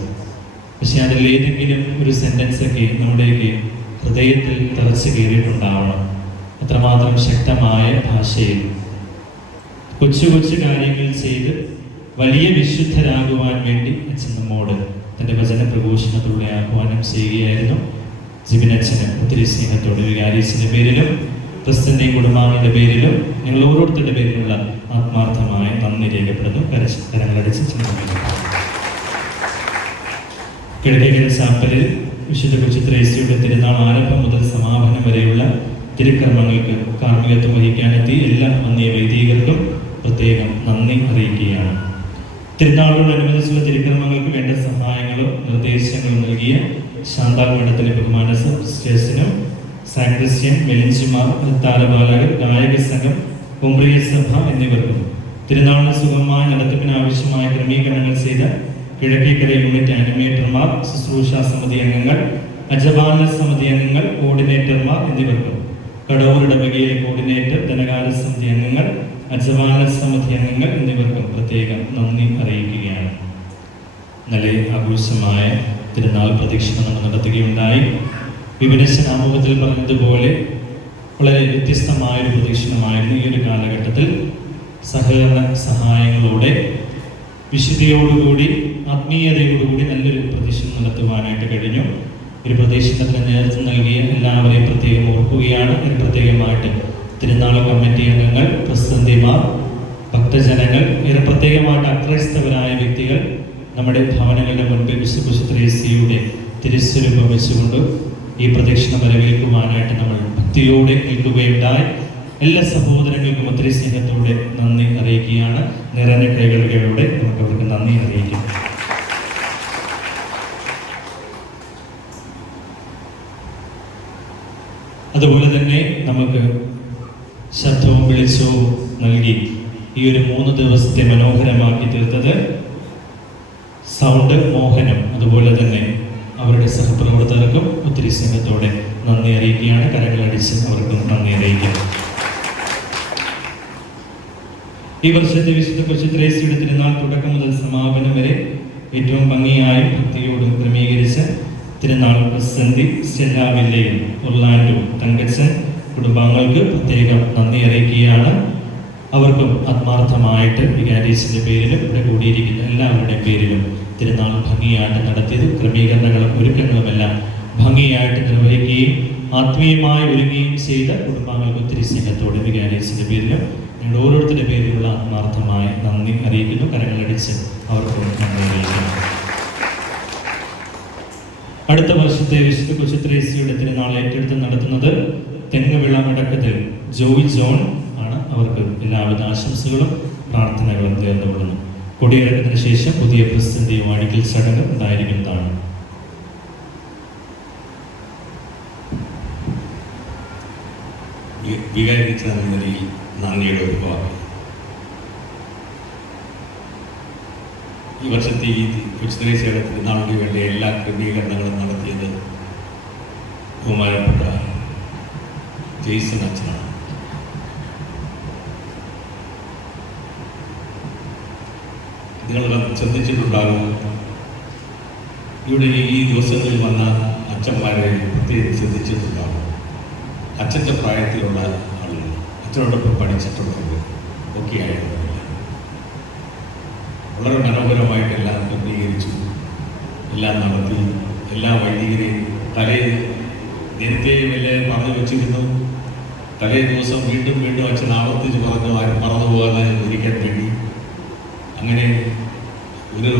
പക്ഷെ അതിൽ ഏതെങ്കിലും ഒരു സെൻറ്റൻസൊക്കെ നമ്മുടെയൊക്കെ ഹൃദയത്തിൽ തറച്ചു കയറിയിട്ടുണ്ടാവണം. അത്രമാത്രം ശക്തമായ ഭാഷയിൽ കൊച്ചു കൊച്ചു കാര്യങ്ങൾ ചെയ്ത് വലിയ വിശുദ്ധരാകുവാൻ വേണ്ടി അച്ഛൻ നമ്മോട് തൻ്റെ വചന പ്രഘോഷണത്തിലൂടെ ആഹ്വാനം ചെയ്യുകയായിരുന്നു. ജിബിൻ അച്ഛന് ഒത്തിരി സ്നേഹത്തോടെ വികാരിയച്ഛൻ്റെ പേരിലും ക്രിസ്ത്യൻ്റെ കുടുംബാംഗങ്ങളുടെ പേരിലും നിങ്ങൾ ഓരോരുത്തരുടെ പേരിലുള്ള ആത്മാർത്ഥമായ നന്ദി രേഖപ്പെടുന്നു. കരങ്ങളടിച്ച് കിഴക്കേക്കര ചാപ്പലിൽ വിശുദ്ധ കൊച്ചു ത്രേസ്യയുടെ തിരുനാൾ ആരംഭം മുതൽ സമാപനം വരെയുള്ള തിരുക്കർമ്മങ്ങൾക്ക് കാർമ്മികത്വം വഹിക്കാനെത്തി എല്ലാ വന്യ വൈദികർക്കും പ്രത്യേകം നന്ദി അറിയിക്കുകയാണ്. തിരുനാളിനോടനുബന്ധിച്ചുള്ള തിരുക്കർമ്മങ്ങൾക്ക് വേണ്ട സഹായങ്ങളും നിർദ്ദേശങ്ങളും നൽകിയ ശാന്താൾ മഠത്തിലെ ബഹുമാന സിസ്റ്റേഴ്സിനും സാക്രിസ്റ്റ്യൻ, മെലിഞ്ചിമാർ, താലപാലകർ, ഗായക സംഘം, കുംബ്രിയ സഭ എന്നിവർക്കും തിരുനാളിന് സുഗമമായ നടത്തിപ്പിന് ആവശ്യമായ ക്രമീകരണങ്ങൾ ചെയ്ത കിഴക്കേക്കര യൂണിറ്റ് ആനിമേറ്റർമാർ, ശുശ്രൂഷാ സമിതി അംഗങ്ങൾ, അജപാലന സമിതി അംഗങ്ങൾ, കോർഡിനേറ്റർമാർ എന്നിവർക്കും കടവൂർ ഇടവകയിലെ കോർഡിനേറ്റർ, ധനകാര്യ സമിതി അംഗങ്ങൾ, അജപാലന സമിതി അംഗങ്ങൾ എന്നിവർക്കും പ്രത്യേകം നന്ദി അറിയിക്കുകയാണ്. നല്ല ആഘോഷമായ തിരുനാൾ പ്രദക്ഷിണം നമ്മൾ നടത്തുകയുണ്ടായി. വിപിനശൻ ആമുഖത്തിൽ പറഞ്ഞതുപോലെ വളരെ വ്യത്യസ്തമായൊരു പ്രദക്ഷിണമായിരുന്നു. ഈ ഒരു കാലഘട്ടത്തിൽ സഹകരണ സഹായങ്ങളോടെ വിശുദ്ധിയോടുകൂടി ആത്മീയതയോടുകൂടി നല്ലൊരു പ്രദക്ഷിണം നടത്തുവാനായിട്ട് കഴിഞ്ഞു. ഒരു പ്രദക്ഷിണത്തിന് നേതൃത്വം നൽകിയ എല്ലാവരെയും പ്രത്യേകം ഓർക്കുകയാണ്. ഇതിന് പ്രത്യേകമായിട്ട് തിരുനാൾ കമ്മിറ്റി അംഗങ്ങൾ, പ്രസിഡന്റിമാർ, ഭക്തജനങ്ങൾ, ഇതിന് പ്രത്യേകമായിട്ട് അക്രൈസ്തവരായ വ്യക്തികൾ നമ്മുടെ ഭവനങ്ങളുടെ മുൻപിൽ വിശുദ്ധ ത്രേസ്യയുടെ തിരുസ്വരൂപം വെച്ചുകൊണ്ട് ഈ പ്രദക്ഷിണം വരവേൽക്കുവാനായിട്ട് നമ്മൾ ഭക്തിയോടെ നിൽക്കുകയുണ്ടായി. എല്ലാ സഹോദരങ്ങൾക്കും ഒത്തിരി സ്നേഹത്തോടെ നന്ദി അറിയിക്കുകയാണ്. നിറഞ്ഞ കൈകളുടെ നമുക്ക് അവർക്ക് നന്ദി അറിയിക്കും. അതുപോലെ തന്നെ നമുക്ക് ശബ്ദവും വെളിച്ചവും നൽകി ഈ ഒരു 3 ദിവസത്തെ മനോഹരമാക്കി തീർത്തത് സൗണ്ട് മോഹനം, അതുപോലെ തന്നെ അവരുടെ സഹപ്രവർത്തകർക്കും ഒത്തിരി സ്നേഹത്തോടെ നന്ദി അറിയിക്കുകയാണ്. കരങ്ങളടിച്ച് അവർക്ക് നന്ദി അറിയിക്കും. ഈ വർഷത്തെ വിശുദ്ധ കൊച്ചു ത്രേസ്യയുടെ തിരുനാൾ തുടക്കം മുതൽ സമാപനം വരെ ഏറ്റവും ഭംഗിയായും ഭക്തിയോടും ക്രമീകരിച്ച തിരുനാൾ പ്രസിദ്ധി സ്റ്റെല്ലാവില്ലയും ഒർലാൻഡോ തങ്കച്ചൻ കുടുംബാംഗങ്ങൾക്ക് പ്രത്യേകം നന്ദി അറിയിക്കുകയാണ്. അവർക്കും ആത്മാർത്ഥമായിട്ട് വികാരിയച്ഛൻ്റെ പേരിലും ഇവിടെ കൂടിയിരിക്കുന്ന എല്ലാവരുടെയും പേരിലും തിരുനാൾ ഭംഗിയായിട്ട് നടത്തിയത് ക്രമീകരണങ്ങളും ഒരുക്കങ്ങളുമെല്ലാം ഭംഗിയായിട്ട് നിർവഹിക്കുകയും ആത്മീയമായി ഒരുങ്ങുകയും ചെയ്ത കുടുംബാംഗങ്ങൾക്ക് ഒത്തിരി സ്നേഹത്തോടെ വികാരിയച്ഛൻ്റെ പേരിലും നിങ്ങളുടെ ഓരോരുത്തരുടെ പേരിലുള്ള ആത്മാർത്ഥമായ നന്ദി അറിയിക്കുന്നു. കരങ്ങളടിച്ച് അവർക്കും നന്ദി അറിയിക്കുന്നു. അടുത്ത വർഷത്തെ വിശുദ്ധ കൊച്ചു ത്രേസ്യയുടെ തിരുനാൾ ഏറ്റെടുത്ത് നടത്തുന്നത് തെങ്ങുവിള മടക്കത്തിൽ ജോയി ജോൺ ആണ്. അവർക്ക് എല്ലാവിധ ആശംസകളും പ്രാർത്ഥനകളും നേർന്നുകൊള്ളുന്നു. കൊടിയിറക്കത്തിന് ശേഷം പുതിയ പ്രസിദ്ധന്റെയും അടിക്കൽ ചടങ്ങ് ഉണ്ടായിരിക്കുന്നതാണ്. വികാരിച്ച നിലയിൽ നന്ദിയുടെ ഒരു വാക്ക്. ഈ വർഷത്തെ ഈ കൊച്ചു ത്രേസ്യയുടെ തിരുനാളിന് വേണ്ടി എല്ലാ ക്രമീകരണങ്ങളും നടത്തിയത് ബഹുമാനപ്പെട്ട ജെയ്സൺ അച്ഛനാണ്. നിങ്ങൾ ശ്രദ്ധിച്ചിട്ടുണ്ടാകും, ഇവിടെ ഈ ദിവസങ്ങളിൽ വന്ന അച്ഛന്മാരെ പ്രത്യേകം ശ്രദ്ധിച്ചിട്ടുണ്ടാകും. അച്ഛൻ്റെ പ്രായത്തിലുള്ള ആളുകൾ, അച്ഛനോടൊപ്പം പഠിച്ചിട്ടുള്ളവർ ഒക്കെ ആയിരുന്നു. വളരെ മനോഹരമായിട്ടെല്ലാം ക്രമീകരിച്ചു, എല്ലാം നടത്തി. എല്ലാ വൈദികരെയും നേരത്തെയും എല്ലാം പറഞ്ഞു വെച്ചിരുന്നു. തലേ ദിവസം വീണ്ടും വീണ്ടും അച്ഛൻ ആവർത്തിച്ച് പറഞ്ഞു ആരും മറന്നു പോകാതെ ഇരിക്കാൻ വേണ്ടി. അങ്ങനെ ഒരു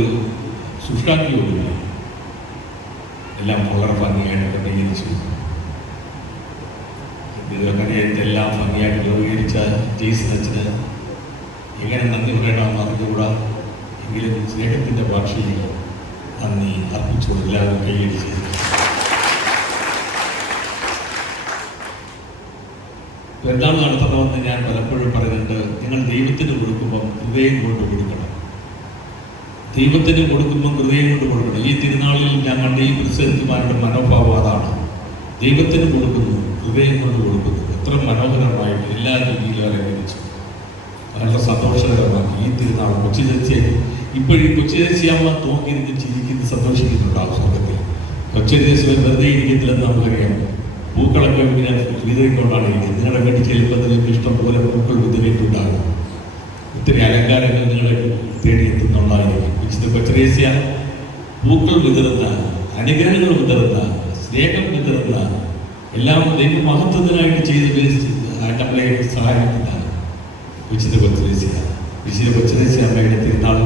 സുഷ്ടാക്കിയോടില്ല, എല്ലാം വളരെ ഭംഗിയായിട്ട് ക്രമീകരിച്ചു. ഇതൊക്കെ എല്ലാം ഭംഗിയായിട്ട് ക്രമീകരിച്ച ജെയ്സൺ അച്ഛന് എങ്ങനെ നന്ദി പറയണമെന്ന് അറിഞ്ഞുകൂടാ. എങ്കിലും സ്നേഹത്തിൻ്റെ ഭാഷയിൽ നന്ദി അർപ്പിച്ചു എല്ലാവരും കൈയടിച്ച്. എന്താണ് നടത്തണമെന്ന് ഞാൻ പലപ്പോഴും പറയുന്നുണ്ട്. നിങ്ങൾ ദൈവത്തിന് കൊടുക്കുമ്പം ഹൃദയം കൊണ്ട് കൊടുക്കണം. ദൈവത്തിന് കൊടുക്കുമ്പം ഹൃദയം കൊണ്ട് കൊടുക്കണം. ഈ തിരുനാളിൽ ഞാൻ കണ്ട ഈ പ്രസിദ്ധന്മാരുടെ മനോഭാവം അതാണ്. ദൈവത്തിന് കൊടുക്കുന്നു, ഹൃദയം കൊണ്ട് കൊടുക്കുന്നു. എത്ര മനോഹരമായിട്ട് എല്ലാ രീതിയിലും അലങ്കരിച്ചു. വളരെ സന്തോഷകരമാണ് ഈ തിരുനാൾ. കൊച്ചു ചേച്ചി ഇപ്പോഴും കൊച്ചു ചേച്ചിയാമ്മ തോന്നിയിരുന്ന് ചിരിക്കുന്ന സന്തോഷിക്കുന്നുണ്ടാവും സ്വർഗത്തിൽ. കൊച്ചു ചേച്ചി വെറുതെ ഇരിക്കത്തില്ലെന്ന് നമുക്കറിയാം. പൂക്കളൊക്കെ ഇങ്ങനെ വിതറിക്കൊണ്ടാണ് ഇരിക്കുന്നത്. നിങ്ങളുടെ വീട്ടിൽ ചെല്ലുമ്പോൾ നിങ്ങൾക്ക് ഇഷ്ടം പോലെ പൂക്കൾ വിതറിയിട്ടുണ്ടാകും. ഒത്തിരി അലങ്കാരങ്ങൾ നിങ്ങളെ തേടിയെത്തുന്നുള്ളതായിരിക്കും. വിശുദ്ധ കൊച്ചുരേസ്യ പൂക്കൾ വിതറുന്ന, അനുഗ്രഹങ്ങൾ വിതറുന്ന, സ്നേഹം വിതറുന്ന, എല്ലാം ദൈവ മഹത്വത്തിനായിട്ട് ചെയ്ത് നമ്മളെ സഹായിക്കുന്ന വിശുദ്ധ കൊച്ചുരേസ്യ. വിശുദ്ധ കൊച്ചുരേസ്യ അമ്മയുടെ തിരുനാൾ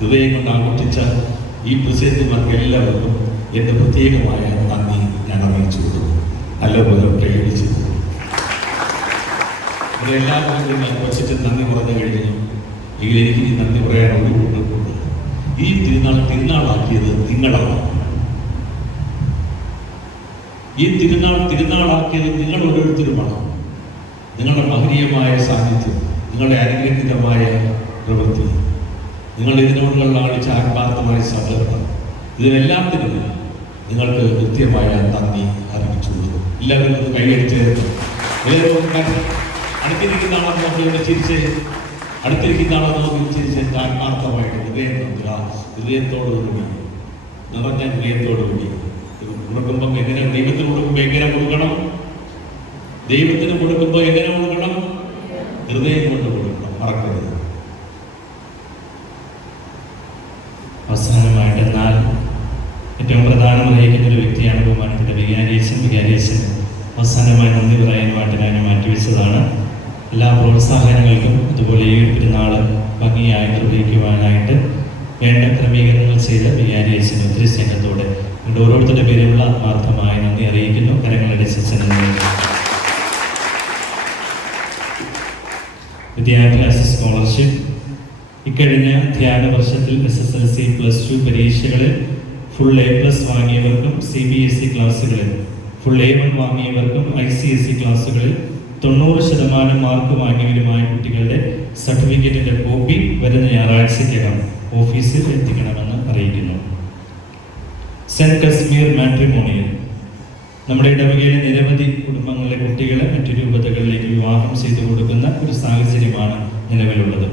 ഹൃദയം കൊണ്ട് ആഘോഷിച്ച ഈ പ്രസിദ്ധന്മാർക്ക് എല്ലാവർക്കും എൻ്റെ പ്രത്യേകമായ നന്ദി ഞാൻ അറിയിച്ചു കൊടുക്കുന്നു. നല്ലപോലെ പ്രയോഗിച്ചു. അതെല്ലാവരും ഞാൻ കൊച്ചിട്ട് നന്ദി പറഞ്ഞു കഴിഞ്ഞു. എങ്കിൽ എനിക്ക് ഈ നന്ദി പറയാൻ ഒരു കൂട്ടുണ്ട്. ഈ തിരുനാളാക്കിയത് നിങ്ങളാണ്. ഈ തിരുനാളാക്കിയത് നിങ്ങൾ ഓരോരുത്തരുമാണ്. നിങ്ങളുടെ മഹനീയമായ സാന്നിധ്യം, നിങ്ങളുടെ അനുഗ്രഹീതമായ പ്രവൃത്തി, നിങ്ങൾ ഇതിനോടുള്ള കാണിച്ച ആത്മാർത്ഥമായ സഹകരണം, ഇതിനെല്ലാത്തിനും നിങ്ങൾക്ക് കൃത്യമായ നന്ദി അറിയിച്ചു. എല്ലാവരും ഒന്ന് കൈയടിച്ചേർന്നു. അടുത്തിരിക്കുന്ന ആളെ നോക്കി ചിരിച്ച്, അടുത്തിരിക്കുന്ന ആളെ നോക്കി ചിരിച്ച് ആത്മാർത്ഥമായിട്ട് ഹൃദയത്തോടുകൂടി, നിറഞ്ഞ ഹൃദയത്തോടുകൂടി കൊടുക്കുമ്പം എങ്ങനെ, ദൈവത്തിന് കൊടുക്കുമ്പോൾ എങ്ങനെ കൊടുക്കണം? ദൈവത്തിന് കൊടുക്കുമ്പോൾ എങ്ങനെ കൊടുക്കണം? ഹൃദയം കൊണ്ട് കൊടുക്കണം, മറക്കരുത്. അവസാനമായിട്ട് എന്നാൽ ഏറ്റവും പ്രധാനം വഹിക്കുന്ന ഒരു വ്യക്തിയാണ് ബഹുമാനപ്പെട്ട വികാരിയച്ഛൻ. അവസാനമായി നന്ദി പറയാനുമായിട്ട് ഞാൻ മാറ്റിവെച്ചതാണ്. എല്ലാ പ്രോത്സാഹനങ്ങൾക്കും അതുപോലെ ഈ ഒരു പെരുന്നാൾ ഭംഗിയായി നിർവഹിക്കുവാനായിട്ട് വേണ്ട ക്രമീകരണങ്ങൾ ചെയ്ത വികാരിയച്ഛന് ഒത്തിരി സ്നേഹത്തോടെ നിങ്ങളുടെ ഓരോരുത്തരുടെ പേരിലുള്ള ആത്മാർത്ഥമായ നന്ദി അറിയിക്കുന്നു. കരങ്ങളടിച്ച് വിദ്യാഭ്യാസ സ്കോളർഷിപ്പ് ഇക്കഴിഞ്ഞ അധ്യയന വർഷത്തിൽ SSLC +2 പരീക്ഷകളിൽ ഫുൾ A+ വാങ്ങിയവർക്കും CBSE ക്ലാസ്സുകളിൽ ഫുൾ A1 വാങ്ങിയവർക്കും ICSE ക്ലാസ്സുകളിൽ 90% മാർക്ക് വാങ്ങിയവരുമായ കുട്ടികളുടെ സർട്ടിഫിക്കറ്റിന്റെ കോപ്പി വരുന്ന ഞായറാഴ്ചയ്ക്കകം ഓഫീസിൽ എത്തിക്കണമെന്ന് അറിയിക്കുന്നു. സെന്റ് കശ്മീർ മാട്രിമോണിയൽ നമ്മുടെ ഇടവകയിലെ നിരവധി കുടുംബങ്ങളിലെ കുട്ടികളെ മറ്റു രൂപതകളിലേക്ക് വിവാഹം ചെയ്തു കൊടുക്കുന്ന ഒരു സാഹചര്യമാണ് നിലവിലുള്ളത്.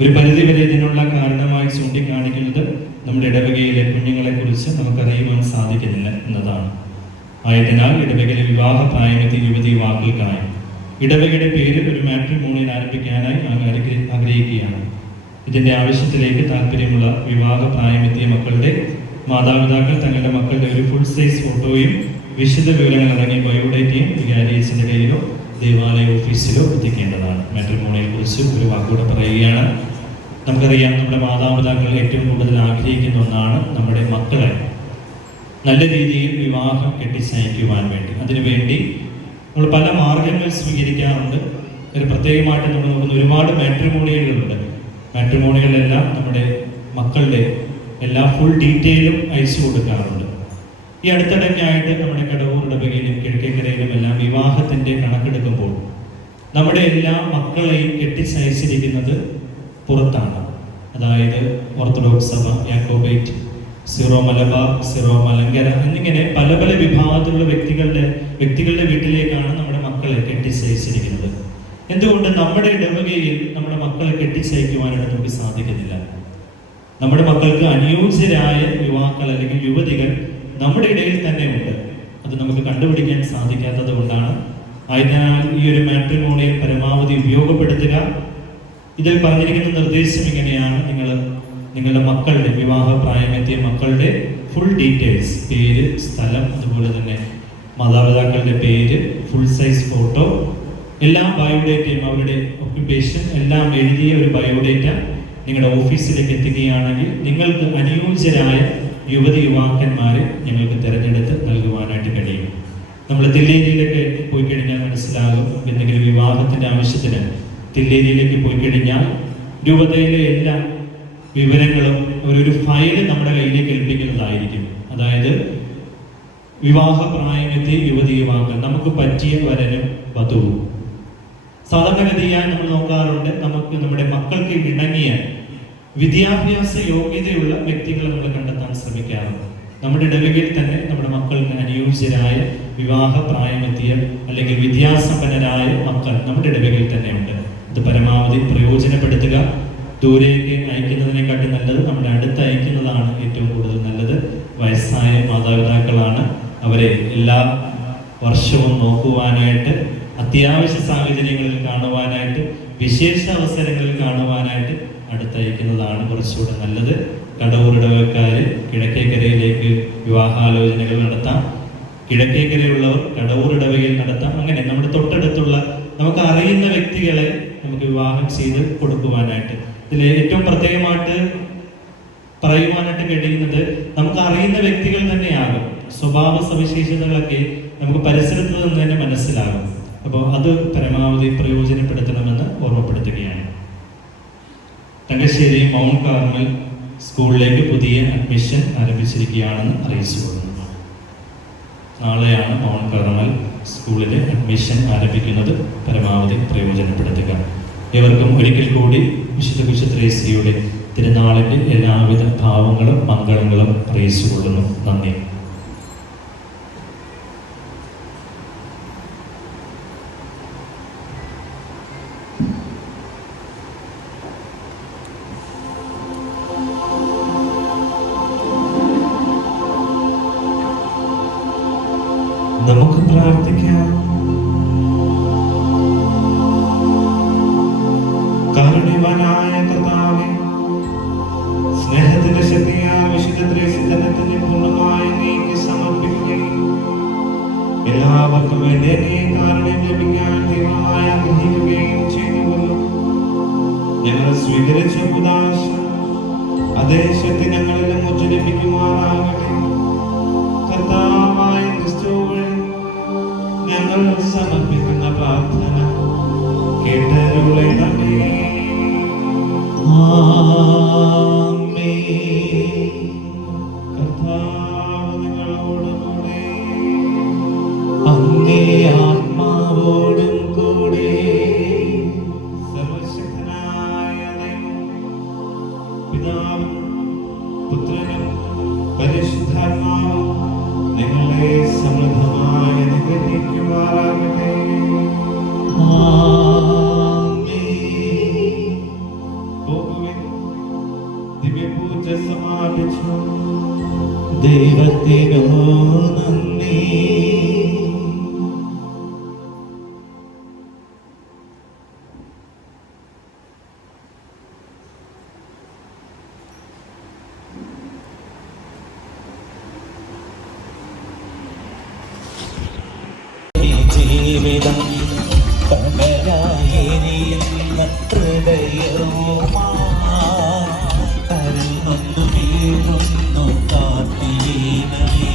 ഒരു പരിധിവരെ ഇതിനുള്ള കാരണമായി ചൂണ്ടിക്കാണിക്കുന്നത് നമ്മുടെ ഇടവകയിലെ കുഞ്ഞുങ്ങളെ കുറിച്ച് നമുക്കറിയുവാൻ സാധിക്കുന്നില്ല എന്നതാണ്. ആയതിനാൽ ഇടവകയിലെ വിവാഹ പ്രായമെത്തിയ യുവതി യുവാക്കൾക്കായി ഇടവകയുടെ പേരിൽ ഒരു മാട്രിമോണിയൽ ആരംഭിക്കാനായി ആഗ്രഹിക്കുകയാണ്. ഇതിന്റെ ആവശ്യത്തിലേക്ക് താല്പര്യമുള്ള വിവാഹ പ്രായമെത്തിയ മക്കളുടെ മാതാപിതാക്കൾ തങ്ങളുടെ മക്കളുടെ ഒരു ഫുൾ സൈസ് ഫോട്ടോയും വിശദ വിവരങ്ങൾ അടങ്ങിയ ബയോഡേറ്റയും വികാരിയച്ഛൻ്റെ കയ്യിലോ ദേവാലയ ഓഫീസിലോ എത്തിക്കേണ്ടതാണ്. മാട്രിമോണിയെ കുറിച്ച് ഒരു വാക്കുകൂടെ പറയുകയാണ്. നമുക്കറിയാം, നമ്മുടെ മാതാപിതാക്കൾ ഏറ്റവും കൂടുതൽ ആഗ്രഹിക്കുന്ന ഒന്നാണ് നമ്മുടെ മക്കളെ നല്ല രീതിയിൽ വിവാഹം കെട്ടിച്ചയക്കുവാൻ വേണ്ടി. അതിനുവേണ്ടി നമ്മൾ പല മാർഗങ്ങൾ സ്വീകരിക്കാറുണ്ട്. ഒരു പ്രത്യേകമായിട്ട് നമ്മൾ നോക്കുന്ന ഒരുപാട് മാട്രിമോണിയലുകളുണ്ട്. മാട്രിമോണിയലെല്ലാം നമ്മുടെ മക്കളുടെ എല്ലാ ഫുൾ ഡീറ്റെയിലും അയച്ചു കൊടുക്കാറുണ്ട്. ഈ അടുത്തിടയ്ക്കായിട്ട് നമ്മുടെ കടവൂർ ഇടവകയിലും കിഴക്കേക്കരയിലും എല്ലാം വിവാഹത്തിൻ്റെ കണക്കെടുക്കുമ്പോൾ നമ്മുടെ എല്ലാ മക്കളെയും കെട്ടിച്ചയച്ചിരിക്കുന്നത് പുറത്താണ്. അതായത് ഓർത്തഡോക്സ് സഭ, Jacobite, Syro Malabar, Syro Malankara എന്നിങ്ങനെ പല പല വിഭാഗത്തിലുള്ള വ്യക്തികളുടെ വീട്ടിലേക്കാണ് നമ്മുടെ മക്കളെ കെട്ടിച്ചയച്ചിരിക്കുന്നത്. എന്തുകൊണ്ട് നമ്മുടെ ഇടവകയിൽ നമ്മുടെ മക്കളെ കെട്ടിച്ചയക്കുവാനായിട്ട് നമുക്ക് സാധിക്കുന്നില്ല? നമ്മുടെ മക്കൾക്ക് അനുയോജ്യരായ യുവാക്കൾ അല്ലെങ്കിൽ യുവതികൾ നമ്മുടെ ഇടയിൽ തന്നെ ഉണ്ട്. അത് നമുക്ക് കണ്ടുപിടിക്കാൻ സാധിക്കാത്തത് കൊണ്ടാണ്. ആയതിനാൽ ഈ ഒരു മാട്രിമോണിയൽ പരമാവധി ഉപയോഗപ്പെടുത്തുക. ഇതിൽ പറഞ്ഞിരിക്കുന്ന നിർദ്ദേശം ഇങ്ങനെയാണ്: നിങ്ങളുടെ മക്കളുടെ വിവാഹ പ്രായമെത്തിയ മക്കളുടെ ഫുൾ ഡീറ്റെയിൽസ്, പേര്, സ്ഥലം, അതുപോലെ തന്നെ മാതാപിതാക്കളുടെ പേര്, ഫുൾ സൈസ് ഫോട്ടോ, എല്ലാ ബയോഡേറ്റയും, അവരുടെ ഒക്യുപ്പേഷൻ എല്ലാം എഴുതിയ ഒരു ബയോഡേറ്റ നിങ്ങളുടെ ഓഫീസിലേക്ക് എത്തുകയാണെങ്കിൽ നിങ്ങൾക്ക് അനുയോജ്യരായ യുവതി യുവാക്കന്മാരെ ഞങ്ങൾക്ക് തിരഞ്ഞെടുത്ത് നൽകുവാനായിട്ട് കഴിയും. നമ്മൾ തില്ലേരിയിലൊക്കെ പോയി കഴിഞ്ഞാൽ മനസ്സിലാകും, എന്തെങ്കിലും വിവാഹത്തിൻ്റെ ആവശ്യത്തിന് തില്ലേരിയിലേക്ക് പോയി കഴിഞ്ഞാൽ രൂപതയിലെ എല്ലാ വിവരങ്ങളും ഒരു ഫയല് നമ്മുടെ കയ്യിലേക്ക് ഏൽപ്പിക്കുന്നതായിരിക്കും. അതായത് വിവാഹ പ്രായമെത്തിയ യുവതി യുവാക്കൾ, നമുക്ക് പറ്റിയ വരനും വധുവും. സാധാരണഗതിയായി നമ്മൾ നോക്കാറുണ്ട്, നമുക്ക് നമ്മുടെ മക്കൾക്ക് ഇണങ്ങിയ വിദ്യാഭ്യാസ യോഗ്യതയുള്ള വ്യക്തികളെ നമ്മൾ കണ്ടെത്താൻ ശ്രമിക്കാറുണ്ട്. നമ്മുടെ ഇടവകയിൽ തന്നെ നമ്മുടെ മക്കൾക്ക് അനുയോജ്യരായ വിവാഹ പ്രായമെത്തിയ അല്ലെങ്കിൽ വിദ്യാസമ്പന്നരായ മക്കൾ നമ്മുടെ ഇടവകയിൽ തന്നെ ഉണ്ട്. ഇത് പരമാവധി പ്രയോജനപ്പെടുത്തുക. ദൂരേക്ക് അയക്കുന്നതിനെക്കാട്ടി നല്ലത് നമ്മുടെ അടുത്ത് അയക്കുന്നതാണ് ഏറ്റവും കൂടുതൽ നല്ലത്. വയസ്സായ മാതാപിതാക്കളാണ്, അവരെ എല്ലാ വർഷവും നോക്കുവാനായിട്ട്, അത്യാവശ്യ സാഹചര്യങ്ങളിൽ കാണുവാനായിട്ട്, വിശേഷ അവസരങ്ങളിൽ കാണുവാനായിട്ട് അടുത്തയക്കുന്നതാണ് കുറച്ചുകൂടെ നല്ലത്. കടവൂർ ഇടവകക്കാർ കിഴക്കേക്കരയിലേക്ക് വിവാഹാലോചനകൾ നടത്താം, കിഴക്കേക്കരയുള്ളവർ കടവൂർ ഇടവകയിൽ നടത്താം. അങ്ങനെ നമ്മുടെ തൊട്ടടുത്തുള്ള നമുക്ക് അറിയുന്ന വ്യക്തികളെ നമുക്ക് വിവാഹം ചെയ്ത് കൊടുക്കുവാനായിട്ട്. ഇതിൽ ഏറ്റവും പ്രത്യേകമായിട്ട് പറയുവാനായിട്ട് കഴിയുന്നത്, നമുക്ക് അറിയുന്ന വ്യക്തികൾ തന്നെയാകും. സ്വഭാവ സവിശേഷതകളൊക്കെ നമുക്ക് പരിസരത്ത് നിന്ന് തന്നെ മനസ്സിലാകും. അപ്പോൾ അത് പരമാവധി പ്രയോജനപ്പെടുത്തണമെന്ന് ഓർമ്മപ്പെടുത്തുകയാണ്. തങ്കശ്ശേരി മൗണ്ട് കാർമൽ സ്കൂളിലേക്ക് പുതിയ അഡ്മിഷൻ ആരംഭിച്ചിരിക്കുകയാണെന്ന് അറിയിച്ചു കൊടുക്കുന്നു. നാളെയാണ് മൗണ്ട് കാർമൽ സ്കൂളിലെ അഡ്മിഷൻ ആരംഭിക്കുന്നത്. പരമാവധി പ്രയോജനപ്പെടുത്തുക. ഇവർക്കും ഒരിക്കൽ കൂടി വിശുദ്ധ കുരിശുത്രേസ്യയുടെ തിരുനാളിൻ്റെ എല്ലാവിധ ഭാവങ്ങളും മംഗളങ്ങളും അറിയിച്ചു കൊള്ളുന്നു. നന്ദി. നമുക്ക് പ്രാർത്ഥിക്കാം. കാരുണ്യവാനായ കർത്താവേ, സ്നേഹത്തിന്റെ ശക്തിയാൽ വിശുദ്ധ ത്രേസ്യ തന്നെ പൂർണ്ണമായി അങ്ങേക്ക് സമർപ്പിക്കുകയും എല്ലാവർക്കും വേണ്ടി അങ്ങേ കാരുണ്യം ലഭിക്കാൻ തീവ്രമായി ആഗ്രഹിക്കുകയും ചെയ്തുകൊള്ളു. ഞങ്ങൾ സ്വീകരിച്ച ഉദാശ അതേ ശക്തി ഞങ്ങളിലും ഉജ്ജ്വലിപ്പിക്കുമാറാകട്ടെ. കർത്താവായ ക്രിസ്തു വഴി ഞങ്ങൾ സമർപ്പിക്കുന്ന പ്രാർത്ഥന കേട്ടരുളണമേ. കർത്താവ് നിങ്ങളോടുകൂടെ, അങ്ങേ ആത്മാവോടും കൂടെ. സർവശക്തനായ ദൈവം പിതാവും പുത്രനും പരിശുദ്ധാത്മാവും നിങ്ങളെ സമൃദ്ധമായി അനുഗ്രഹിക്കുമാറാകട്ടെ. കടലായെരിയുന്ന ഹൃദയവുമായി കരൽ നൊന്നു വീഴുന്നു കാത്തിരീനമേ.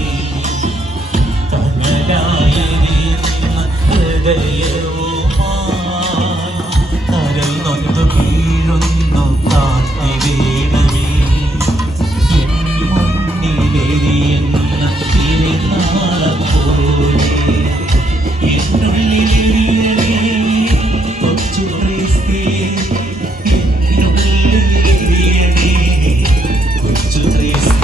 കടലായെരിയുന്ന ഹൃദയവുമായി കരൽ നൊന്നു വീഴുന്നു കാത്തിരീനമേ. എൻ മുന്നിലെരിയുന്ന തിരുനാളം പോലെ എന്നുള്ളിലെരിയണേ കൊച്ചു ക്രിസ്തേ, എന്നുള്ളിലെരിയണേ കൊച്ചു ക്രിസ്തേ.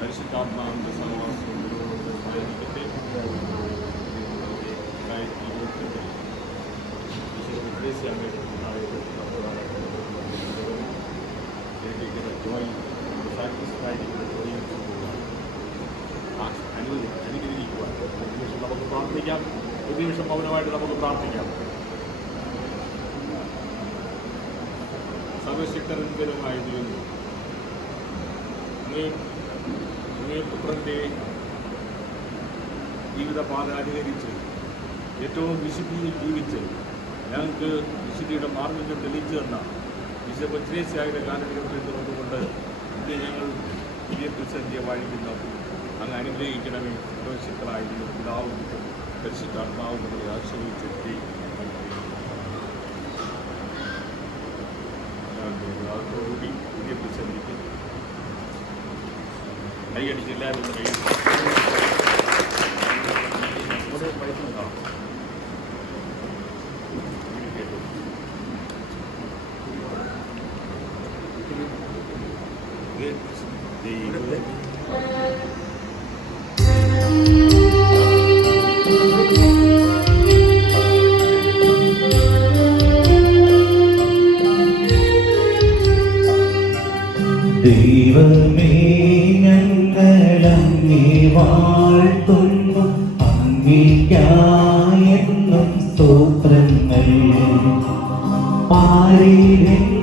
പരിശുദ്ധാത്മാവിന്റെ സഹവാസവും അനുഗ്രഹിക്കുവാൻ ഒരു നിമിഷം നമുക്ക് പ്രാർത്ഥിക്കാം. ഒരു നിമിഷം മൗനമായിട്ട് നമുക്ക് പ്രാർത്ഥിക്കാം. സർവശക്തരമായ ദൈവമേ, അങ്ങേ പുത്രൻ്റെ ജീവിതപാത അനുകരിച്ച് ഏറ്റവും വിശുദ്ധിയിൽ ജീവിച്ച് ഞങ്ങൾക്ക് വിശുദ്ധിയുടെ മാർഗ്ഗങ്ങൾ തെളിയിച്ചു തന്ന വിശുദ്ധ കാലഘട്ടത്തിൽ തുറന്നുകൊണ്ട് ഇന്ന് ഞങ്ങൾ പുതിയ പ്രതിസന്ധിയെ വാഴിക്കുന്നു. അങ്ങ് അനുഗ്രഹിക്കണമേ. സർവശക്തനായ പിതാവും പരിശുദ്ധാത്മാവും നമ്മളെ ആശ്രയിച്ചെത്തി കൂടി പുതിയ പ്രതിസന്ധിക്ക് കൈയടിച്ച് എല്ലാവരും പൈസ ദൈവമേ, ഞങ്ങളങ്ങേ വാഴ്ത്തുന്നു, അങ്ങേയ്ക്കായെന്നും സ്തോത്രങ്ങൾ. പാരിരന്നതേ